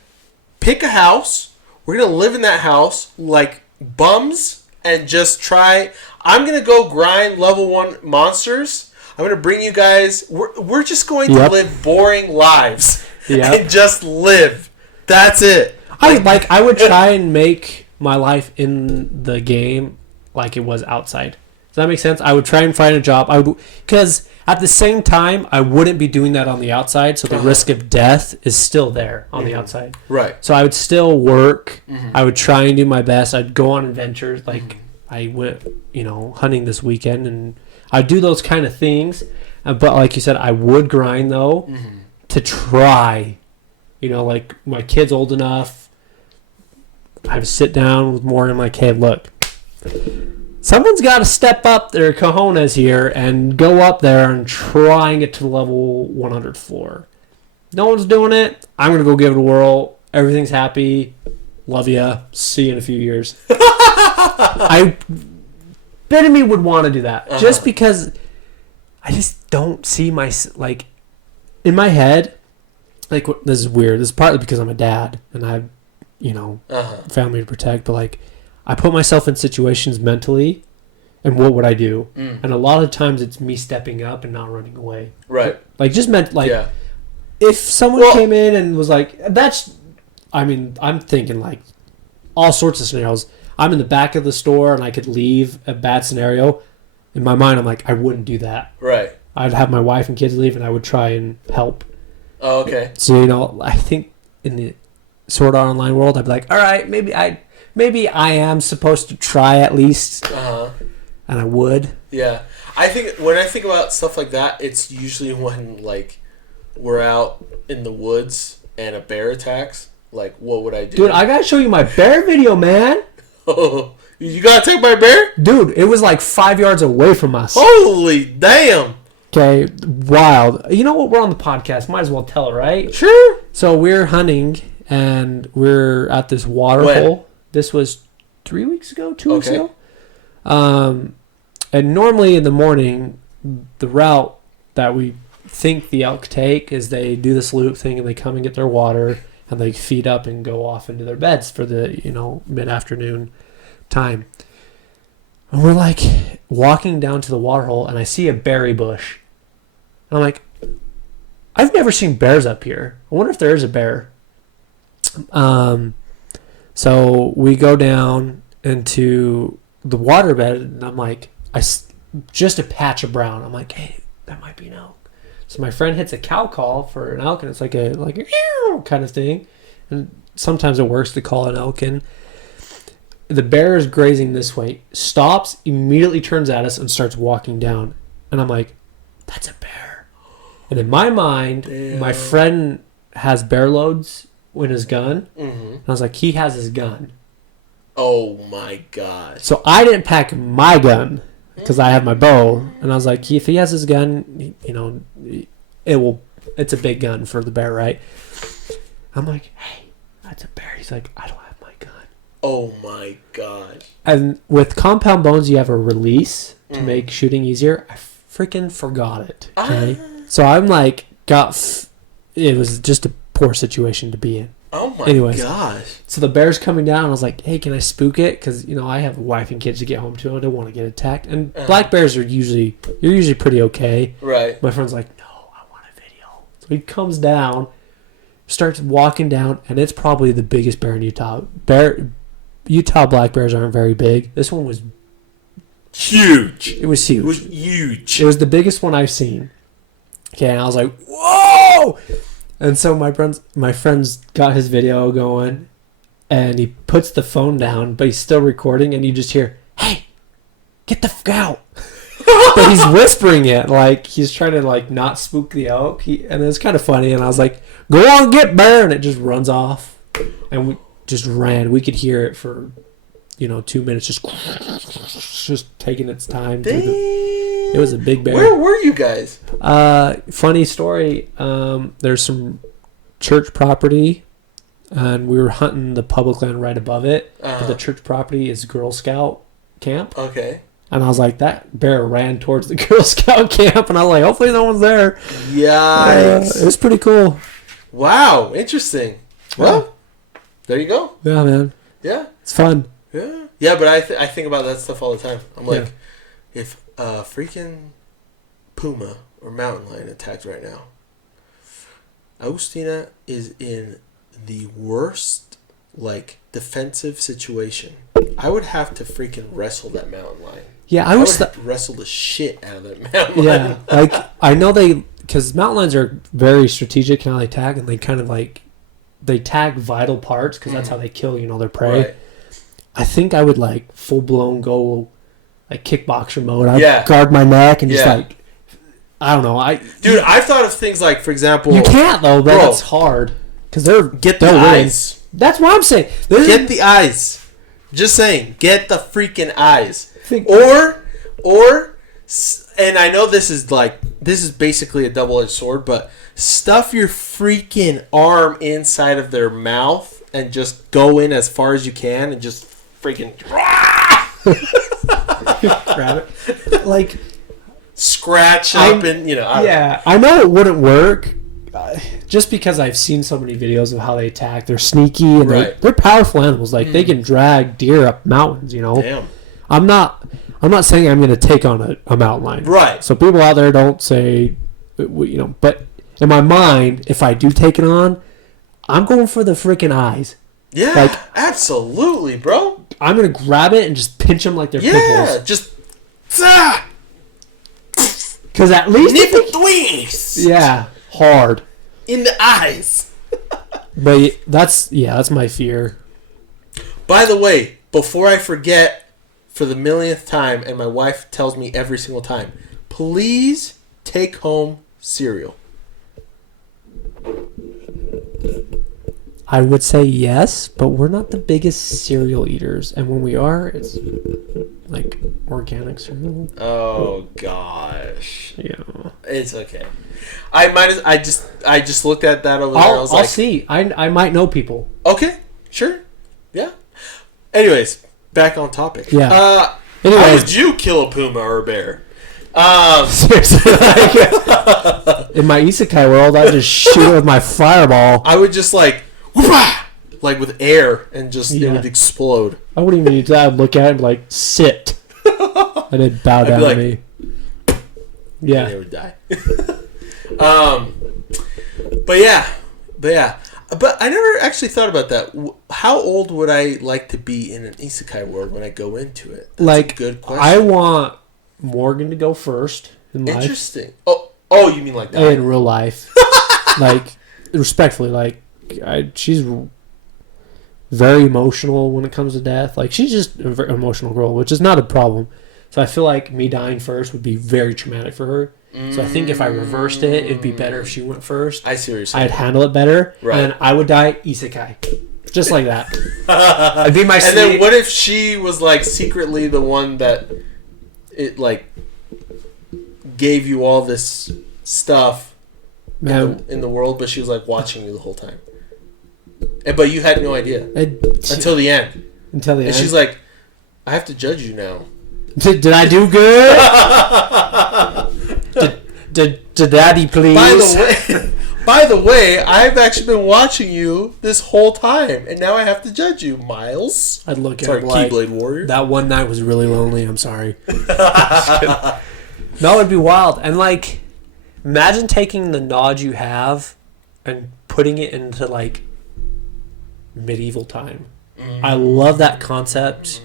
pick a house. We're going to live in that house like bums and just try. I'm going to go grind level 1 monsters. I'm going to bring you guys. We're just going to live boring lives and just live. That's it. I would try and make my life in the game like it was outside. Does that make sense? I would try and find a job. Because at the same time, I wouldn't be doing that on the outside, so the risk of death is still there on the outside. Right. So I would still work. I would try and do my best. I'd go on adventures. Like I went, hunting this weekend, and I'd do those kind of things. But like you said, I would grind, though, to try. Like my kid's old enough. I have to sit down with Morgan. I'm like, hey, look. Someone's got to step up their cojones here and go up there and try and get to the level 100 floor. No one's doing it. I'm going to go give it a whirl. Everything's happy. Love ya. See you in a few years. Bit of me would want to do that. Just because I just don't see in my head, like, this is weird. This is partly because I'm a dad and I have, family to protect, but I put myself in situations mentally, and what would I do? And a lot of times it's me stepping up and not running away. Right. If someone came in and was like, I'm thinking all sorts of scenarios. I'm in the back of the store and I could leave a bad scenario. In my mind, I'm like, I wouldn't do that. Right. I'd have my wife and kids leave and I would try and help. Oh, okay. So, I think in the Sword Art Online world, I'd be like, all right, maybe I am supposed to try at least. And I would. Yeah. I think when I think about stuff like that, it's usually when we're out in the woods and a bear attacks. What would I do? Dude, I gotta show you my bear video, man. Oh, you gotta take my bear? Dude, it was 5 yards away from us. Holy damn. Okay, wild. You know what? We're on the podcast. Might as well tell it, right? Sure. So we're hunting and we're at this waterhole. This was 3 weeks ago, 2 weeks ago. And normally in the morning, the route that we think the elk take is they do this loop thing and they come and get their water and they feed up and go off into their beds for the, mid-afternoon time. And we're walking down to the waterhole and I see a berry bush. And I'm like, I've never seen bears up here. I wonder if there is a bear. So we go down into the waterbed, and I'm like, just a patch of brown. I'm like, hey, that might be an elk. So my friend hits a cow call for an elk, and it's like a kind of thing. And sometimes it works to call an elk in. The bear is grazing this way, stops, immediately turns at us, and starts walking down. And I'm like, that's a bear. And in my mind, my friend has bear loads in his gun. And I was like, he has his gun. Oh my god. So I didn't pack my gun because I have my bow. And I was like, if he has his gun, it's a big gun for the bear, right? I'm like, hey, that's a bear. He's like, I don't have my gun. Oh my god. And with compound bones, you have a release to make shooting easier. I freaking forgot it. Okay? So I'm like, it was just a poor situation to be in. Oh my gosh. So the bear's coming down. I was like, hey, can I spook it? Because, I have a wife and kids to get home to. I don't want to get attacked. And black bears you're usually pretty okay. Right. My friend's like, no, I want a video. So he comes down, starts walking down, and it's probably the biggest bear in Utah. Utah black bears aren't very big. This one was huge. It was huge. It was huge. It was the biggest one I've seen. Okay, and I was like, whoa! And so my friend's got his video going, and he puts the phone down, but he's still recording, and you just hear, hey, get the f*** out. But he's whispering it, he's trying to, not spook the elk. And it's kind of funny, and I was like, go on, get bear, and it just runs off. And we just ran. We could hear it for, 2 minutes, just taking its time. It was a big bear. Where were you guys? Funny story. There's some church property, and we were hunting the public land right above it. But the church property is Girl Scout camp. Okay. And I was like, that bear ran towards the Girl Scout camp, and I was like, hopefully no one's there. Yikes. It was pretty cool. Wow, interesting. Well, there you go. Yeah, man. Yeah. It's fun. Yeah. Yeah, but I think about that stuff all the time. I'm like, if a freaking puma or mountain lion attacked right now, Agustina is in the worst, defensive situation, I would have to freaking wrestle that mountain lion. Yeah, I would have to wrestle the shit out of that mountain lion. Yeah, like I know because mountain lions are very strategic in how they tag, and they kind of like they tag vital parts because that's how they kill their prey. Right. I think I would like full blown go like kickboxer mode. I'd guard my neck and just like I don't know. I've thought of things like, for example, you can't though. But that's hard because they'll eyes. That's what I'm saying. Get the eyes. Just saying, get the freaking eyes. Or, and I know this is basically a double-edged sword, but stuff your freaking arm inside of their mouth and just go in as far as you can and just freaking grab it, like scratch up and I know it wouldn't work. Just because I've seen so many videos of how they attack, they're sneaky and they're powerful animals. Like they can drag deer up mountains. Damn. I'm not saying I'm going to take on a mountain lion. Right. So people out there don't say, But in my mind, if I do take it on, I'm going for the freaking eyes. Yeah. Like absolutely, bro. I'm going to grab it and just pinch them like they're pimples. Yeah. Just. Because at least nipple twist. Yeah. Hard. In the eyes. But that's my fear. By the way, before I forget, for the millionth time, and my wife tells me every single time, please take home cereal. I would say yes, but we're not the biggest cereal eaters, and when we are, it's like organic cereal. Oh gosh. Yeah. It's okay. I just looked at that over there. I'll see. I might know people. Okay. Sure. Yeah. Anyways, back on topic. Yeah. How would you kill a puma or a bear? Seriously, in my Isekai world, I just shoot it with my fireball. I would just like with air and just it would explode. I wouldn't even need that. I'd look at it and like sit, and it'd bow down to me. Yeah, and it would die. But I never actually thought about that. How old would I like to be in an isekai world when I go into it? That's a good question. I want Morgan to go first in life. Interesting. Oh, you mean like that? In real life. Like, respectfully, like, she's very emotional when it comes to death. Like, she's just an emotional girl, which is not a problem. So I feel like me dying first would be very traumatic for her. So I think if I reversed it, it'd be better if she went first. I see what you're saying. I'd handle it better. Right. And I would die isekai. Just like that. I'd be my And then what if she was like secretly the one that it like gave you all this stuff in the world, but she was like watching you the whole time. But you had no idea. Until the end. Until the end. And she's like, I have to judge you now. Did I do good? Did Daddy please? By the way, I've actually been watching you this whole time, and now I have to judge you, Miles. I'd look at him like, Keyblade Warrior. That one night was really lonely. I'm sorry. No, it'd be wild. And like, imagine taking the knowledge you have and putting it into like medieval time. I love that concept.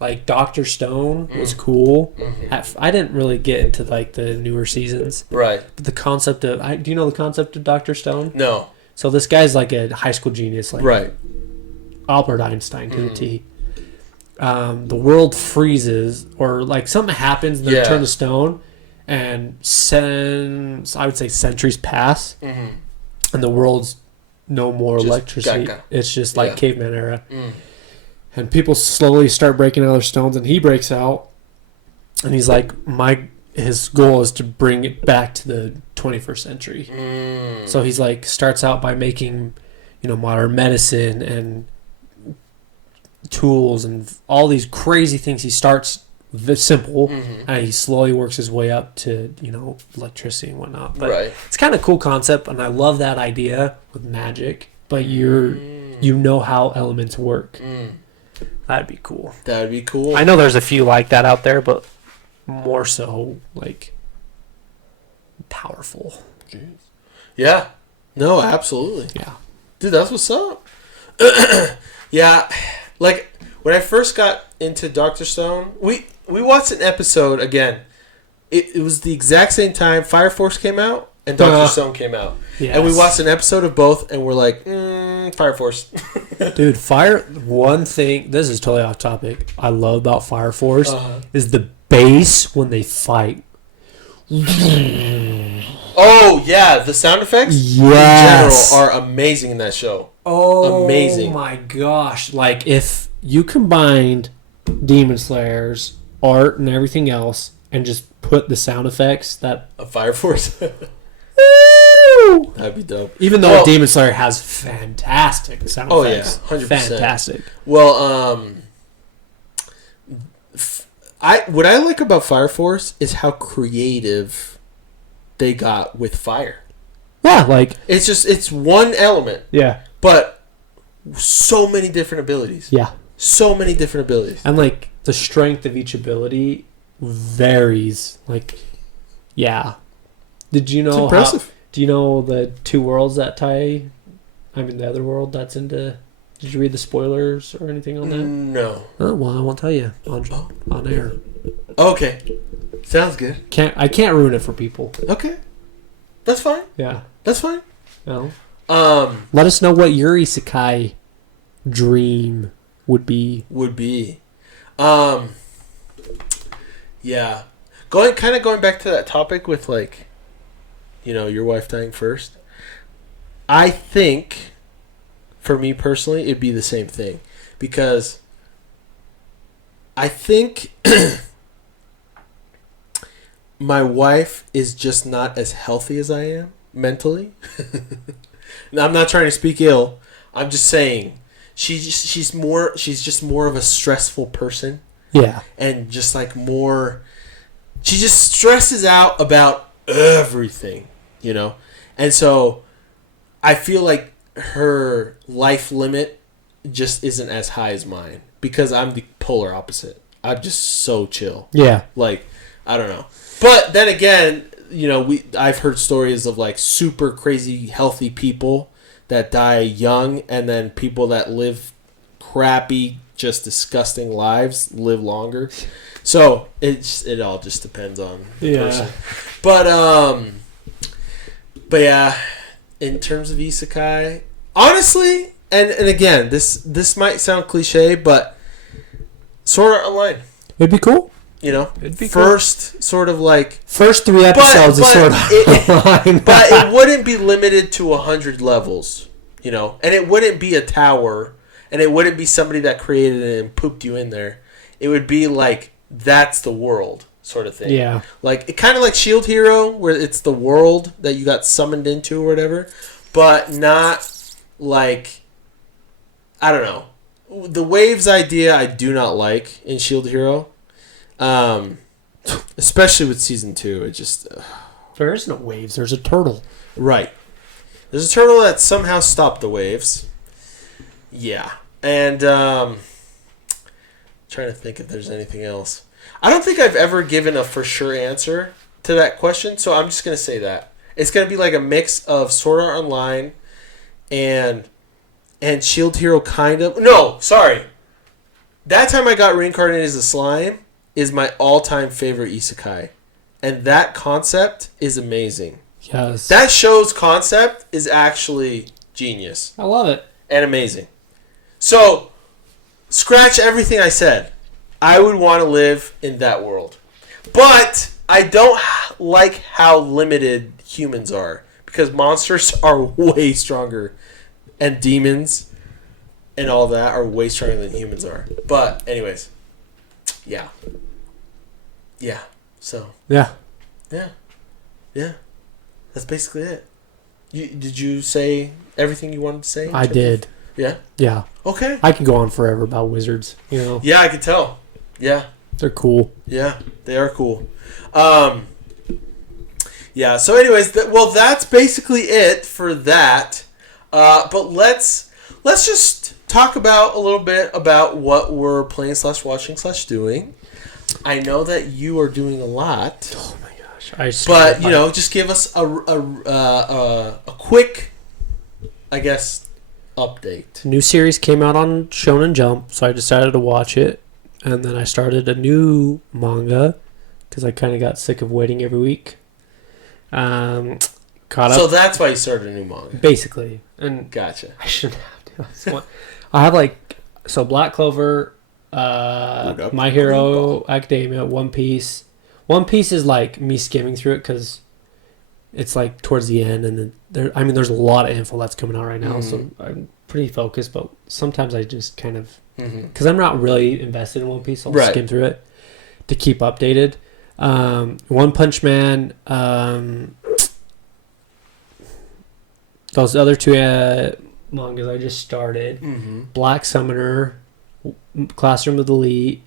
Like Dr. Stone was cool. I didn't really get into like the newer seasons. Right. But the concept of do you know the concept of Dr. Stone? No. So this guy's like a high school genius, like right. Albert Einstein to the T. The world freezes, or like something happens, and they turn to stone, and I would say centuries pass, and the world's no more just electricity. It's just like caveman era. And people slowly start breaking out their stones, and he breaks out, and he's like, his goal is to bring it back to the 21st century. So he's like, starts out by making, modern medicine and tools and all these crazy things. He starts simple, and he slowly works his way up to, electricity and whatnot. But it's kind of a cool concept, and I love that idea with magic, but you know how elements work. That'd be cool. That'd be cool. I know there's a few like that out there, but more so like powerful. Jeez. Yeah. No, absolutely. Yeah. Dude, that's what's up. Yeah, like when I first got into Doctor Stone, we watched an episode again. It was the exact same time Fire Force came out and Doctor Stone came out, and we watched an episode of both, and we're like, Fire Force. Dude, one thing, this is totally off topic, I love about Fire Force is the bass when they fight. Oh, yeah, the sound effects in general are amazing in that show. Oh, amazing. My gosh. Like, if you combined Demon Slayer's art and everything else and just put the sound effects that... A Fire Force? That'd be dope. Even though Demon Slayer has fantastic sound effects. Oh, yeah, 100%. Fantastic. Well, what I like about Fire Force is how creative they got with fire. Yeah, like... It's one element. Yeah. But so many different abilities. Yeah. So many different abilities. And, like, the strength of each ability varies. Like, yeah. Did you know... It's impressive. Do you know the two worlds that tie... I mean, the other world that's into... Did you read the spoilers or anything on that? No. Oh, well, I won't tell you on air. Okay. Sounds good. I can't ruin it for people. Okay. That's fine. Yeah. That's fine. No. Let us know what your isekai dream would be. Yeah. Going back to that topic with, like, your wife dying first. I think, for me personally, it'd be the same thing. Because I think my wife is just not as healthy as I am mentally. Now, I'm not trying to speak ill. I'm just saying she's just more of a stressful person. Yeah. And just like more, she just stresses out about everything, And so I feel like her life limit just isn't as high as mine because I'm the polar opposite. I'm just so chill. Yeah. Like, I don't know. But then again, I've heard stories of like super crazy healthy people that die young, and then people that live crappy, just disgusting lives live longer. So it all just depends on the person. But yeah, in terms of isekai, honestly, and again, this might sound cliche, but Sword Art Online. It'd be cool. It'd be first sort of like... First 3 episodes of Sword Art Online. But it wouldn't be limited to 100 levels, And it wouldn't be a tower, and it wouldn't be somebody that created it and pooped you in there. It would be like, that's the world sort of thing. Yeah. Like, it kind of like Shield Hero, where it's the world that you got summoned into or whatever, but not like... I don't know. The waves idea I do not like in Shield Hero. Especially with season 2, it just... There is no waves. There's a turtle. Right. There's a turtle that somehow stopped the waves. Yeah. And, trying to think if there's anything else. I don't think I've ever given a for sure answer to that question, so I'm just going to say that. It's going to be like a mix of Sword Art Online and Shield Hero kind of... No, sorry. That Time I Got Reincarnated as a Slime is my all-time favorite isekai. And that concept is amazing. Yes. That show's concept is actually genius. I love it. And amazing. So, scratch everything I said. I would want to live in that world. But I don't like how limited humans are. Because monsters are way stronger. And demons and all that are way stronger than humans are. But, anyways. Yeah. Yeah. So. Yeah. Yeah. Yeah. That's basically it. Did you say everything you wanted to say? I did. Yeah? Yeah. Okay. I could go on forever about wizards, Yeah, I could tell. Yeah. They're cool. Yeah, they are cool. Yeah, so anyways, that's basically it for that. But let's just talk about a little bit about what we're playing / watching / doing. I know that you are doing a lot. Oh my gosh! But just give us a quick, I guess, update. New series came out on Shonen Jump, so I decided to watch it. And then I started a new manga because I kind of got sick of waiting every week. Caught up. So that's why you started a new manga. Basically. And Gotcha. I shouldn't have to. I have Black Clover, My Hero Academia, One Piece. One Piece is like me skimming through it because it's like towards the end, and then there's a lot of info that's coming out right now, so I'm pretty focused. But sometimes I just kind of, because I'm not really invested in One Piece, I'll skim through it to keep updated. One Punch Man, those other two mangas I just started. Black Summoner, Classroom of the Elite.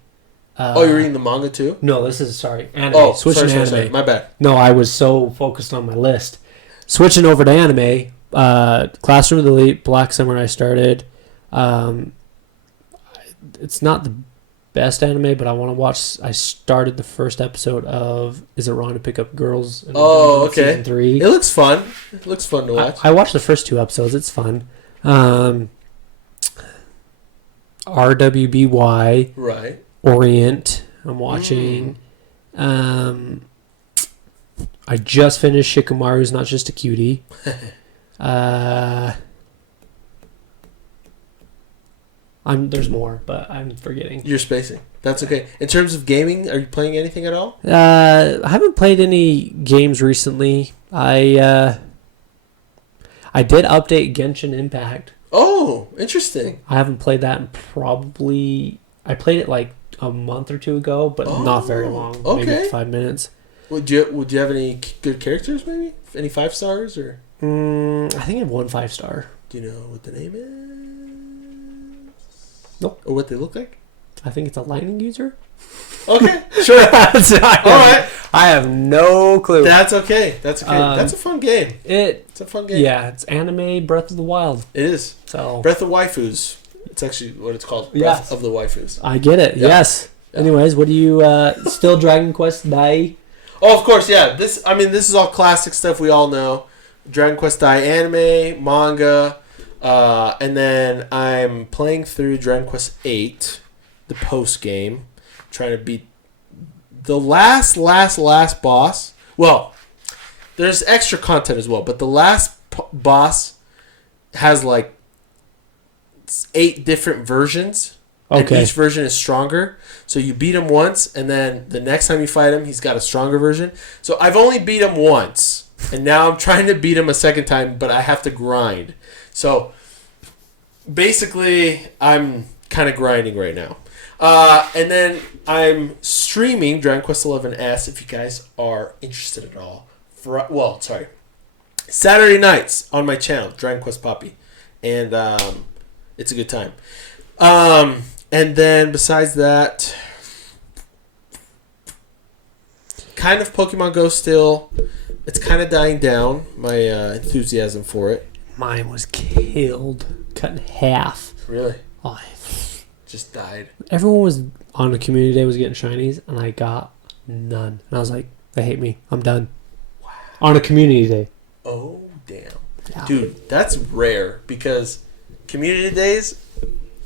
You're reading the manga too? No, this is anime. Oh, Switching to anime. Sorry, my bad. No, I was so focused on my list. Switching over to anime, Classroom of the Elite, Black Summer I started. It's not the best anime, but I want to watch. I started the first episode of Is It Wrong to Pick Up Girls? Okay. Season 3. It looks fun. It looks fun to watch. I watched the first 2 episodes. It's fun. RWBY. Right. Orient. I'm watching. I just finished Shikamaru's Not Just a Cutie. There's more, but I'm forgetting. You're spacing. That's okay. In terms of gaming, are you playing anything at all? I haven't played any games recently. I did update Genshin Impact. Oh, interesting. I haven't played that in probably... I played it like a month or 2 ago, but not very long. Okay. Maybe 5 minutes. Would you have any good characters, maybe? Any 5 stars? Or I think I have 1 5-star. do you know what the name is? Nope. Or what they look like? I think it's a Lightning user. Okay, sure. All right. I have no clue. That's okay. That's okay. That's a fun game. It's a fun game. Yeah, it's anime Breath of the Wild. It is. So Breath of Waifus. It's actually what it's called. Breath of the Waifus. I get it. Yeah. Yes. Yeah. Anyways, what do you still Dragon Quest Dai? Oh, of course, yeah. This is all classic stuff we all know. Dragon Quest Dai anime, manga, and then I'm playing through Dragon Quest 8, the post game, trying to beat the last boss. Well, there's extra content as well, but the last boss has like 8 different versions. Okay. And each version is stronger. So you beat him once, and then the next time you fight him, he's got a stronger version. So I've only beat him once, and now I'm trying to beat him a second time, but I have to grind. So basically, I'm kind of grinding right now. And then I'm streaming Dragon Quest XI S, if you guys are interested at all. Saturday nights on my channel, Dragon Quest Poppy. And it's a good time. And then besides that, kind of Pokemon Go still. It's kind of dying down, my enthusiasm for it. Mine was cut in half. Really? Oh, just died. Everyone was on a community day was getting shinies, and I got none. And I was like, they hate me. I'm done. Wow. On a community day. Oh, damn. Yeah. Dude, that's rare because community days...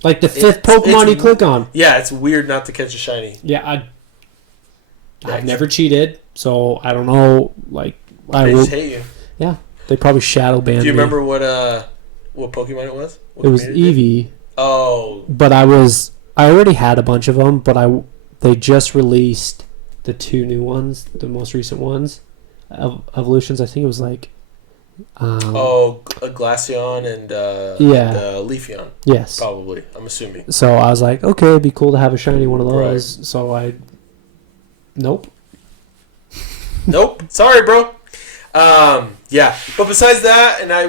Like the 5th Pokemon you click on. Yeah, it's weird not to catch a shiny. Yeah, I've never cheated, so I don't know. Like, they just hate you. Yeah, they probably shadow banned me. Do you remember what Pokemon it was? It was Eevee. Oh. But I already had a bunch of them, but they just released the 2 new ones, the most recent ones, evolutions. I think it was like. A Glaceon and Leafeon. Yes. Probably, I'm assuming. So I was like, okay, it'd be cool to have a shiny one of those. Right. So nope. Nope. Sorry, bro. Yeah. But besides that, and I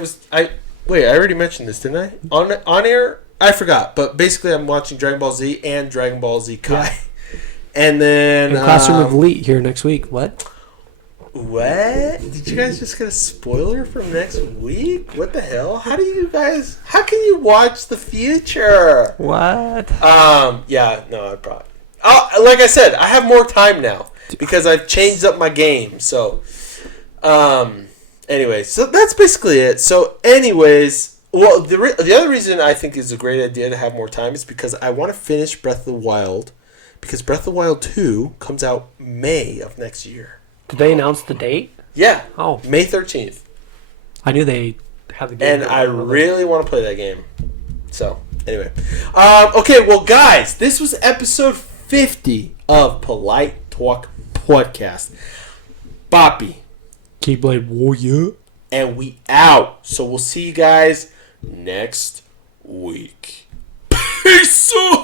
already mentioned this, didn't I? On air? I forgot. But basically, I'm watching Dragon Ball Z and Dragon Ball Z Kai. Yeah. And then... Classroom of Elite here next week. What? Did you guys just get a spoiler from next week? What the hell? How can you watch the future? What? Yeah, no, I probably... like I said, I have more time now because I've changed up my game. So, anyway, so that's basically it. So, anyways, Well, the other reason I think is a great idea to have more time is because I want to finish Breath of the Wild, because Breath of the Wild 2 comes out May of next year. Did they announce the date? Yeah. Oh. May 13th. I knew they had the game. And I really want to play that game. So, anyway. Okay, well, guys, this was episode 50 of Polite Talk Podcast. Boppy. Keyblade Warrior. And we out. So we'll see you guys next week. Peace out.